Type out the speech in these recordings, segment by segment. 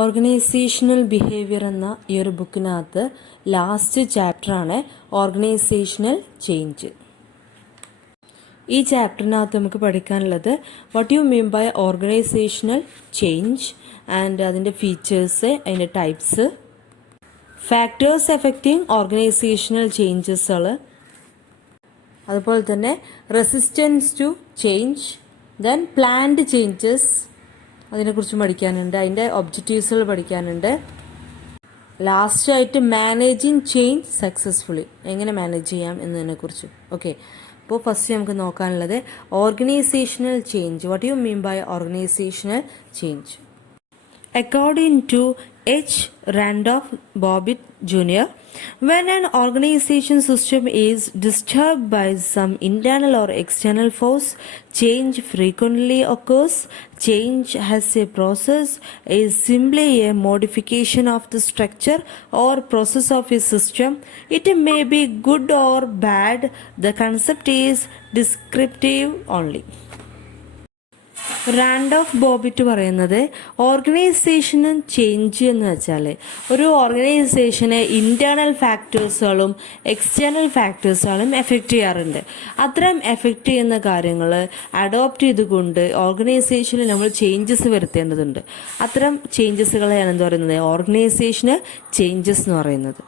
Organisational behaviour എന്ന ഈ ഒരു ബുക്കിനകത്ത് ലാസ്റ്റ് ചാപ്റ്ററാണ് ഓർഗനൈസേഷണൽ ചേഞ്ച്. ഈ ചാപ്റ്ററിനകത്ത് നമുക്ക് പഠിക്കാനുള്ളത് what you mean by organisational change and അതിൻ്റെ ഫീച്ചേഴ്സ്, അതിൻ്റെ ടൈപ്സ്, ഫാക്ടേഴ്സ് എഫക്റ്റിംഗ് ഓർഗനൈസേഷണൽ ചേഞ്ചസുകൾ, അതുപോലെ തന്നെ resistance to change, then planned changes അതിനെക്കുറിച്ച് പഠിക്കാനുണ്ട്, അതിൻ്റെ ഒബ്ജക്റ്റീവ്സുകൾ പഠിക്കാനുണ്ട്. ലാസ്റ്റായിട്ട് മാനേജിങ് ചേഞ്ച് സക്സസ്ഫുള്ളി, എങ്ങനെ മാനേജ് ചെയ്യാം എന്നതിനെക്കുറിച്ച്. ഓക്കെ, അപ്പോൾ ഫസ്റ്റ് നമുക്ക് നോക്കാനുള്ളത് organisational change. What you mean by organisational change? According to H. Randolph Bobbitt Jr., when an organization system is disturbed by some internal or external force, change frequently occurs. Change as a process is simply a modification of the structure or process of a system. It may be good or bad. The concept is descriptive only. റാൻഡോഫ് ബോബിറ്റ് പറയുന്നത് organisational change എന്ന് വെച്ചാൽ ഒരു ഓർഗനൈസേഷനെ internal ഫാക്ടേഴ്സുകളും external ഫാക്ടേഴ്സുകളും effect ചെയ്യാറുണ്ട്. അത്തരം effect ചെയ്യുന്ന കാര്യങ്ങൾ adopt ചെയ്തുകൊണ്ട് ഓർഗനൈസേഷനിൽ നമ്മൾ ചേഞ്ചസ് വരുത്തേണ്ടതുണ്ട്. അത്തരം ചേഞ്ചസുകളെയാണ് എന്താ പറയുന്നത്, ഓർഗനൈസേഷണൽ ചേഞ്ചസ് എന്ന് പറയുന്നത്.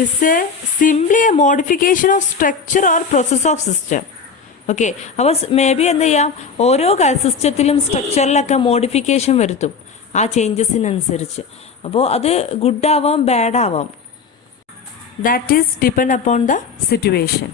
Is A simply A modification of structure or process of system. Okay, അപ്പോൾ മേ ബി എന്ത് ചെയ്യാം, ഓരോ സിസ്റ്റത്തിലും സ്ട്രക്ചറിലൊക്കെ മോഡിഫിക്കേഷൻ വരുത്തും ആ ചേഞ്ചസിനനുസരിച്ച്. അപ്പോൾ അത് ഗുഡ് ആവാം, ബാഡ് ആവാം. That is depend upon the situation.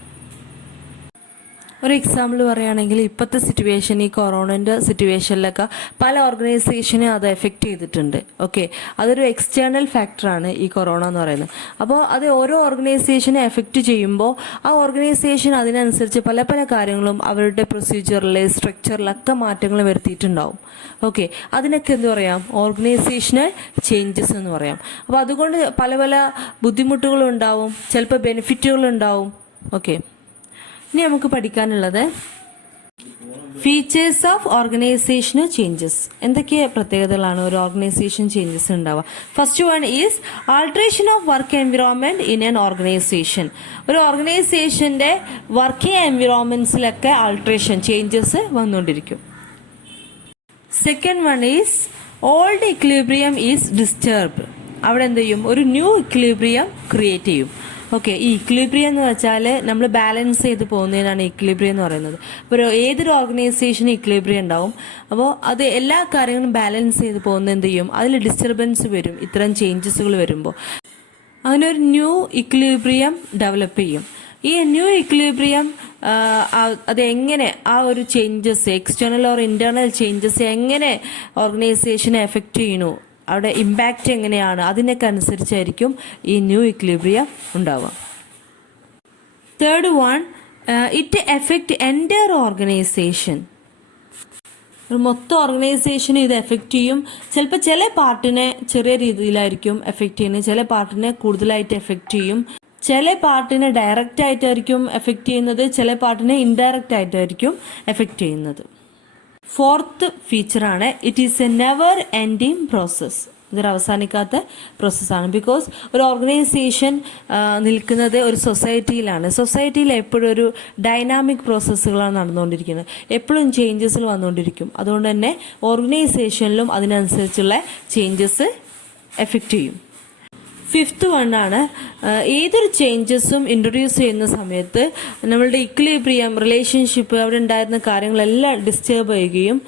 ഒരു എക്സാമ്പിൾ പറയുകയാണെങ്കിൽ ഇപ്പോഴത്തെ സിറ്റുവേഷൻ, ഈ കൊറോണൻ്റെ സിറ്റുവേഷനിലൊക്കെ പല ഓർഗനൈസേഷനെ അത് എഫക്റ്റ് ചെയ്തിട്ടുണ്ട്. ഓക്കെ, അതൊരു എക്സ്റ്റേണൽ ഫാക്ടറാണ് ഈ കൊറോണ എന്ന് പറയുന്നത്. അപ്പോൾ അത് ഓരോ ഓർഗനൈസേഷനെ എഫക്റ്റ് ചെയ്യുമ്പോൾ ആ ഓർഗനൈസേഷൻ അതിനനുസരിച്ച് പല പല കാര്യങ്ങളും അവരുടെ പ്രൊസീജിയറിൽ, സ്ട്രക്ചറിലൊക്കെ മാറ്റങ്ങൾ വരുത്തിയിട്ടുണ്ടാവും. ഓക്കെ, അതിനൊക്കെ എന്ത് പറയാം, ഓർഗനൈസേഷണൽ ചേഞ്ചസ് എന്ന് പറയാം. അപ്പോൾ അതുകൊണ്ട് പല പല ബുദ്ധിമുട്ടുകളുണ്ടാവും, ചിലപ്പോൾ ബെനിഫിറ്റുകളുണ്ടാവും. ഓക്കെ, ഇനി നമുക്ക് പഠിക്കാനുള്ളത് ഫീച്ചേഴ്സ് ഓഫ് ഓർഗനൈസേഷണൽ ചേഞ്ചസ്. എന്തൊക്കെ പ്രത്യേകതകളാണ് ഒരു ഓർഗനൈസേഷൻ ചേഞ്ചസ് ഉണ്ടാവുക? First one is alteration of work environment in an organisation. ഒരു ഓർഗനൈസേഷന്റെ വർക്കിംഗ് എൻവിറോൺമെന്റ്സിലൊക്കെ ആൾട്രേഷൻ, ചേഞ്ചസ് വന്നുകൊണ്ടിരിക്കും. Second one is old equilibrium is disturbed. അവിടെ എന്ത് ചെയ്യും, ഒരു ന്യൂ ഇക്വിലിബ്രിയം ക്രിയേറ്റ് ചെയ്യും. ഓക്കെ, ഈ ഇക്വിലിബ്രിയം എന്ന് വെച്ചാൽ നമ്മൾ ബാലൻസ് ചെയ്ത് പോകുന്നതിനാണ് ഇക്വിലിബ്രിയം എന്ന് പറയുന്നത്. ഇപ്പോൾ ഏതൊരു ഓർഗനൈസേഷനും ഇക്വിലിബ്രിയം ഉണ്ടാവും. അപ്പോൾ അത് എല്ലാ കാര്യങ്ങളും ബാലൻസ് ചെയ്ത് പോകുന്നത് എന്ത് ചെയ്യും, അതിൽ ഡിസ്റ്റർബൻസ് വരും. ഇത്തരം ചേഞ്ചസുകൾ വരുമ്പോൾ അതിനൊരു ന്യൂ ഇക്വിലിബ്രിയം ഡെവലപ്പ് ചെയ്യും. ഈ ന്യൂ ഇക്വിലിബ്രിയം അതെങ്ങനെ, ആ ഒരു changes, external or internal changes എങ്ങനെ ഓർഗനൈസേഷനെ എഫക്റ്റ് ചെയ്യുന്നു, അവിടെ ഇമ്പാക്റ്റ് എങ്ങനെയാണ്, അതിനൊക്കെ അനുസരിച്ചായിരിക്കും ഈ ന്യൂ ഇക്വിലിബ്രിയം ഉണ്ടാവുക. Third one, it effect entire organisation. ഒരു മൊത്തം ഓർഗനൈസേഷനെ ഇത് എഫക്റ്റ് ചെയ്യും. ചിലപ്പോൾ ചില പാർട്ടിനെ ചെറിയ രീതിയിലായിരിക്കും എഫക്റ്റ് ചെയ്യുന്നത്, ചില പാർട്ടിനെ കൂടുതലായിട്ട് എഫക്റ്റ് ചെയ്യും. ചില പാർട്ടിനെ ഡയറക്റ്റ് ആയിട്ടായിരിക്കും എഫക്റ്റ് ചെയ്യുന്നത്, ചില പാർട്ടിനെ ഇൻഡയറക്റ്റ് ആയിട്ടായിരിക്കും എഫക്റ്റ് ചെയ്യുന്നത്. ഫോർത്ത് ഫീച്ചറാണ് it is a never ending process. ഇതൊരു അവസാനിക്കാത്ത പ്രോസസ്സാണ്. ബിക്കോസ് ഒരു ഓർഗനൈസേഷൻ നിൽക്കുന്നത് ഒരു സൊസൈറ്റിയിലാണ്. സൊസൈറ്റിയിൽ എപ്പോഴും ഒരു ഡൈനാമിക് പ്രോസസ്സുകളാണ് നടന്നുകൊണ്ടിരിക്കുന്നത്, എപ്പോഴും ചേഞ്ചസുകൾ വന്നുകൊണ്ടിരിക്കും. അതുകൊണ്ട് തന്നെ ഓർഗനൈസേഷനിലും അതിനനുസരിച്ചുള്ള ചേഞ്ചസ് എഫക്റ്റ് ചെയ്യും. ഫിഫ്ത്ത് വണ്ണാണ് ഏതൊരു ചേഞ്ചസും ഇൻട്രൊഡ്യൂസ് ചെയ്യുന്ന സമയത്ത് നമ്മളുടെ ഇക്വിലിബ്രിയം, റിലേഷൻഷിപ്പ്, അവിടെ ഉണ്ടായിരുന്ന കാര്യങ്ങളെല്ലാം ഡിസ്റ്റർബ് ചെയ്യുകയും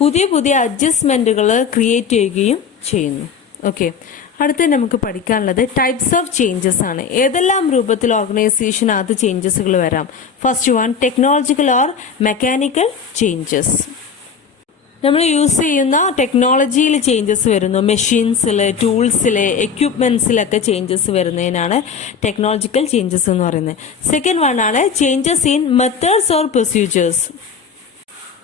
പുതിയ പുതിയ അഡ്ജസ്റ്റ്മെൻറ്റുകൾ ക്രിയേറ്റ് ചെയ്യുകയും ചെയ്യുന്നു. ഓക്കെ, അടുത്ത നമുക്ക് പഠിക്കാനുള്ളത് ടൈപ്സ് ഓഫ് ചേഞ്ചസ് ആണ്. ഏതെല്ലാം രൂപത്തിൽ ഓർഗനൈസേഷനകത്ത് ചേഞ്ചസുകൾ വരാം? First one, technological or mechanical changes. നമ്മൾ യൂസ് ചെയ്യുന്ന ടെക്നോളജിയിൽ ചേഞ്ചസ് വരുന്നു. മെഷീൻസിൽ, ടൂൾസിൽ, എക്യുപ്മെന്റ്സിലൊക്കെ ചേഞ്ചസ് വരുന്നതിനാണ് ടെക്നോളജിക്കൽ ചേഞ്ചസ് എന്ന് പറയുന്നത്. സെക്കൻഡ് വൺ ആണ് changes in methods or procedures.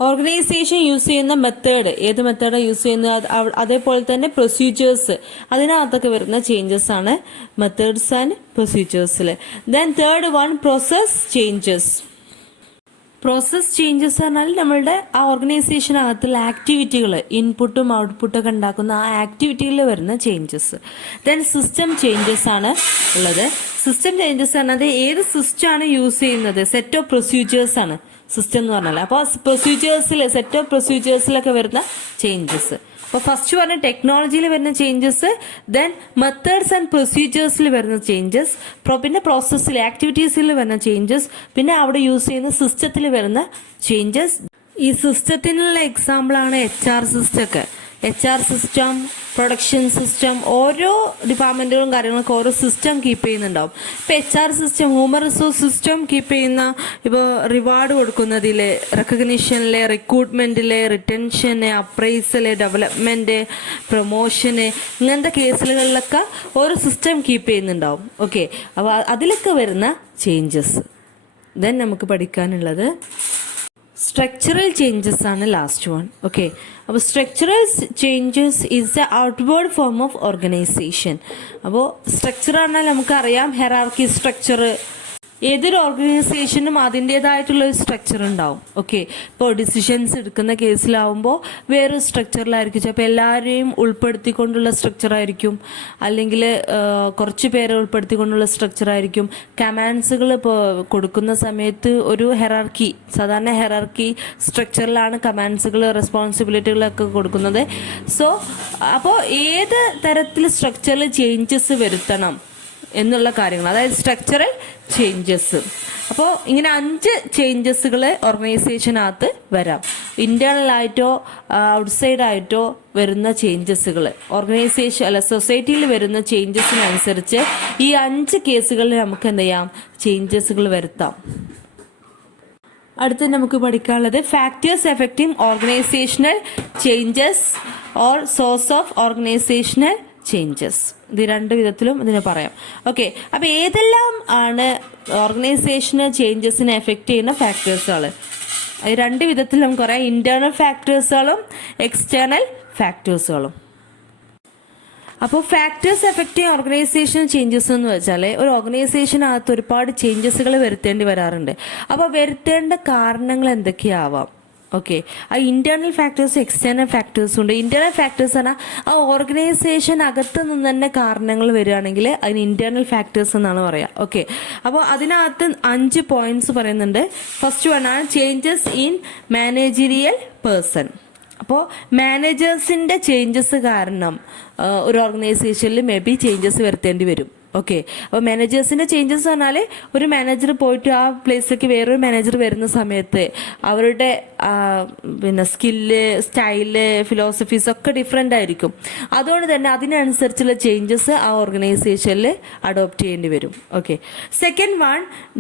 Organisation use ചെയ്യുന്ന മെത്തേഡ്, ഏത് മെത്തേഡാണ് യൂസ് ചെയ്യുന്നത്, അതേപോലെ തന്നെ പ്രൊസീജിയേഴ്സ്, അതിനകത്തൊക്കെ വരുന്ന ചേഞ്ചസ് ആണ് മെത്തേഡ്സ് ആൻഡ് പ്രൊസീജിയേഴ്സിൽ. Then third one, process changes. Process changes പറഞ്ഞാൽ നമ്മളുടെ ആ ഓർഗനൈസേഷനകത്തുള്ള ആക്ടിവിറ്റികൾ, ഇൻപുട്ടും ഔട്ട്പുട്ടും ഒക്കെ ഉണ്ടാക്കുന്ന ആ ആക്ടിവിറ്റിയിൽ വരുന്ന ചേഞ്ചസ്. ദെൻ സിസ്റ്റം ചേഞ്ചസ് ആണ് ഉള്ളത്. സിസ്റ്റം ചേഞ്ചസ് പറഞ്ഞത് ഏത് സിസ്റ്റം ആണ് യൂസ് ചെയ്യുന്നത്, സെറ്റ് ഓഫ് പ്രൊസീജിയേഴ്സ് ആണ് സിസ്റ്റം എന്ന് പറഞ്ഞാൽ. അപ്പോൾ സെറ്റ് ഓഫ് പ്രൊസീജിയേഴ്സിലൊക്കെ വരുന്ന ചേഞ്ചസ്. അപ്പോൾ ഫസ്റ്റ് പറഞ്ഞ ടെക്നോളജിയിൽ വരുന്ന ചേഞ്ചസ്, ദെൻ മെത്തേഡ്സ് ആൻഡ് പ്രൊസീജിയേഴ്സിൽ വരുന്ന ചേഞ്ചസ്, പിന്നെ പ്രോസസ്സിൽ ആക്ടിവിറ്റീസിൽ വരുന്ന ചേഞ്ചസ്, പിന്നെ അവിടെ യൂസ് ചെയ്യുന്ന സിസ്റ്റത്തിൽ വരുന്ന ചേഞ്ചസ്. ഈ സിസ്റ്റത്തിനുള്ള എക്സാമ്പിളാണ് HR സിസ്റ്റം ഒക്കെ. HR സിസ്റ്റം, പ്രൊഡക്ഷൻ സിസ്റ്റം, ഓരോ ഡിപ്പാർട്ട്മെൻറ്റുകളും കാര്യങ്ങളൊക്കെ ഓരോ സിസ്റ്റം കീപ്പ് ചെയ്യുന്നുണ്ടാവും. ഇപ്പോൾ HR system, human resource system keep ചെയ്യുന്ന, ഇപ്പോൾ റിവാർഡ് കൊടുക്കുന്നതിൽ, റെക്കഗ്നിഷനിൽ, റിക്രൂട്ട്മെൻറ്റിൽ, റിട്ടൻഷൻ, അപ്രൈസൽ, ഡെവലപ്മെൻറ്റ്, പ്രൊമോഷന്, ഇങ്ങനത്തെ കേസുകളിലൊക്കെ ഓരോ സിസ്റ്റം കീപ്പ് ചെയ്യുന്നുണ്ടാവും. ഓക്കെ, അപ്പോൾ അതിലൊക്കെ വരുന്ന ചേഞ്ചസ്. ദെൻ നമുക്ക് പഠിക്കാനുള്ളത് സ്ട്രക്ചറൽ ചേഞ്ചസ് ആണ് ലാസ്റ്റ് വൺ. ഓക്കെ, അപ്പോൾ structural changes is the outward form of organisation. അപ്പോൾ സ്ട്രക്ചർ പറഞ്ഞാൽ നമുക്കറിയാം, ഹെറാർക്കി സ്ട്രക്ചർ. ഏതൊരു ഓർഗനൈസേഷനും അതിൻ്റേതായിട്ടുള്ള ഒരു സ്ട്രക്ചർ ഉണ്ടാവും. ഓക്കെ, ഇപ്പോൾ ഡിസിഷൻസ് എടുക്കുന്ന കേസിലാവുമ്പോൾ വേറൊരു സ്ട്രക്ചറിലായിരിക്കും. ചിലപ്പോൾ എല്ലാവരെയും ഉൾപ്പെടുത്തിക്കൊണ്ടുള്ള സ്ട്രക്ചറായിരിക്കും, അല്ലെങ്കിൽ കുറച്ച് പേരെ ഉൾപ്പെടുത്തിക്കൊണ്ടുള്ള സ്ട്രക്ചറായിരിക്കും. കമാൻഡ്സുകൾ ഇപ്പോൾ കൊടുക്കുന്ന സമയത്ത് ഒരു ഹെറാർക്കി, സാധാരണ ഹെറാർക്കി സ്ട്രക്ചറിലാണ് കമാൻഡ്സുകൾ, റെസ്പോൺസിബിലിറ്റികളൊക്കെ കൊടുക്കുന്നത്. സോ അപ്പോൾ ഏത് തരത്തിൽ സ്ട്രക്ചറിൽ ചേഞ്ചസ് വരുത്തണം എന്നുള്ള കാര്യങ്ങൾ, അതായത് സ്ട്രക്ചറൽ ചേഞ്ചസ്. അപ്പോൾ ഇങ്ങനെ 5 ചേഞ്ചസുകൾ ഓർഗനൈസേഷനകത്ത് വരാം. ഇന്റേണൽ ആയിട്ടോ ഔട്ട്സൈഡ് ആയിട്ടോ വരുന്ന ചേഞ്ചസുകൾ, സൊസൈറ്റിയിൽ വരുന്ന ചേഞ്ചസിനനുസരിച്ച് ഈ 5 കേസുകളിൽ നമുക്ക് എന്ത് ചെയ്യാം, ചേഞ്ചസുകൾ വരുത്താം. അടുത്ത് നമുക്ക് പഠിക്കാനുള്ളത് factors affecting organisational changes or source of organisational changes. ഇത് 2 വിധത്തിലും ഇതിനെ പറയാം. ഓക്കെ, അപ്പോൾ ഏതെല്ലാം ആണ് ഓർഗനൈസേഷണൽ ചേഞ്ചസിനെ എഫക്റ്റ് ചെയ്യുന്ന ഫാക്ടേഴ്സുകൾ? അത് 2 വിധത്തിൽ നമുക്ക് പറയാം, ഇന്റേണൽ ഫാക്ടേഴ്സുകളും എക്സ്റ്റേണൽ ഫാക്ടേഴ്സുകളും. അപ്പോൾ ഫാക്ടേഴ്സ് എഫക്റ്റിംഗ് ഓർഗനൈസേഷൻ ചേഞ്ചസ് എന്ന് വെച്ചാൽ ഒരു ഓർഗനൈസേഷനകത്ത് ഒരുപാട് ചേഞ്ചസുകൾ വരുത്തേണ്ടി വരാറുണ്ട്. അപ്പോൾ വരുത്തേണ്ട കാരണങ്ങൾ എന്തൊക്കെയാവാം? ഓക്കെ, ആ ഇന്റേണൽ ഫാക്ടേഴ്സും എക്സ്റ്റേണൽ ഫാക്ടേഴ്സും ഉണ്ട്. ഇന്റേണൽ ഫാക്ടേഴ്സ് പറഞ്ഞാൽ ആ ഓർഗനൈസേഷൻ അകത്ത് നിന്ന് തന്നെ കാരണങ്ങൾ വരികയാണെങ്കിൽ അതിന് ഇന്റേണൽ ഫാക്ടേഴ്സ് എന്നാണ് പറയുക. ഓക്കെ, അപ്പോൾ അതിനകത്ത് 5 പോയിന്റ്സ് പറയുന്നുണ്ട്. ഫസ്റ്റ് വൺ ആണ് ചേഞ്ചസ് ഇൻ മാനേജീരിയൽ പേഴ്സൺ. അപ്പോൾ മാനേജേഴ്സിൻ്റെ ചേഞ്ചസ് കാരണം ഒരു ഓർഗനൈസേഷനിൽ മേ ബി ചേഞ്ചസ് വരുത്തേണ്ടി വരും. ഓക്കെ, അപ്പോൾ മാനേജേഴ്സിൻ്റെ ചേഞ്ചസ് പറഞ്ഞാൽ ഒരു മാനേജർ പോയിട്ട് ആ പ്ലേസിലേക്ക് വേറൊരു മാനേജർ വരുന്ന സമയത്ത് അവരുടെ സ്കില്ല്, സ്റ്റൈല്, ഫിലോസഫീസ് ഒക്കെ ഡിഫറെൻ്റ് ആയിരിക്കും. അതുകൊണ്ട് തന്നെ അതിനനുസരിച്ചുള്ള ചേഞ്ചസ് ആ ഓർഗനൈസേഷനിൽ അഡോപ്റ്റ് ചെയ്യേണ്ടി വരും. Okay, second one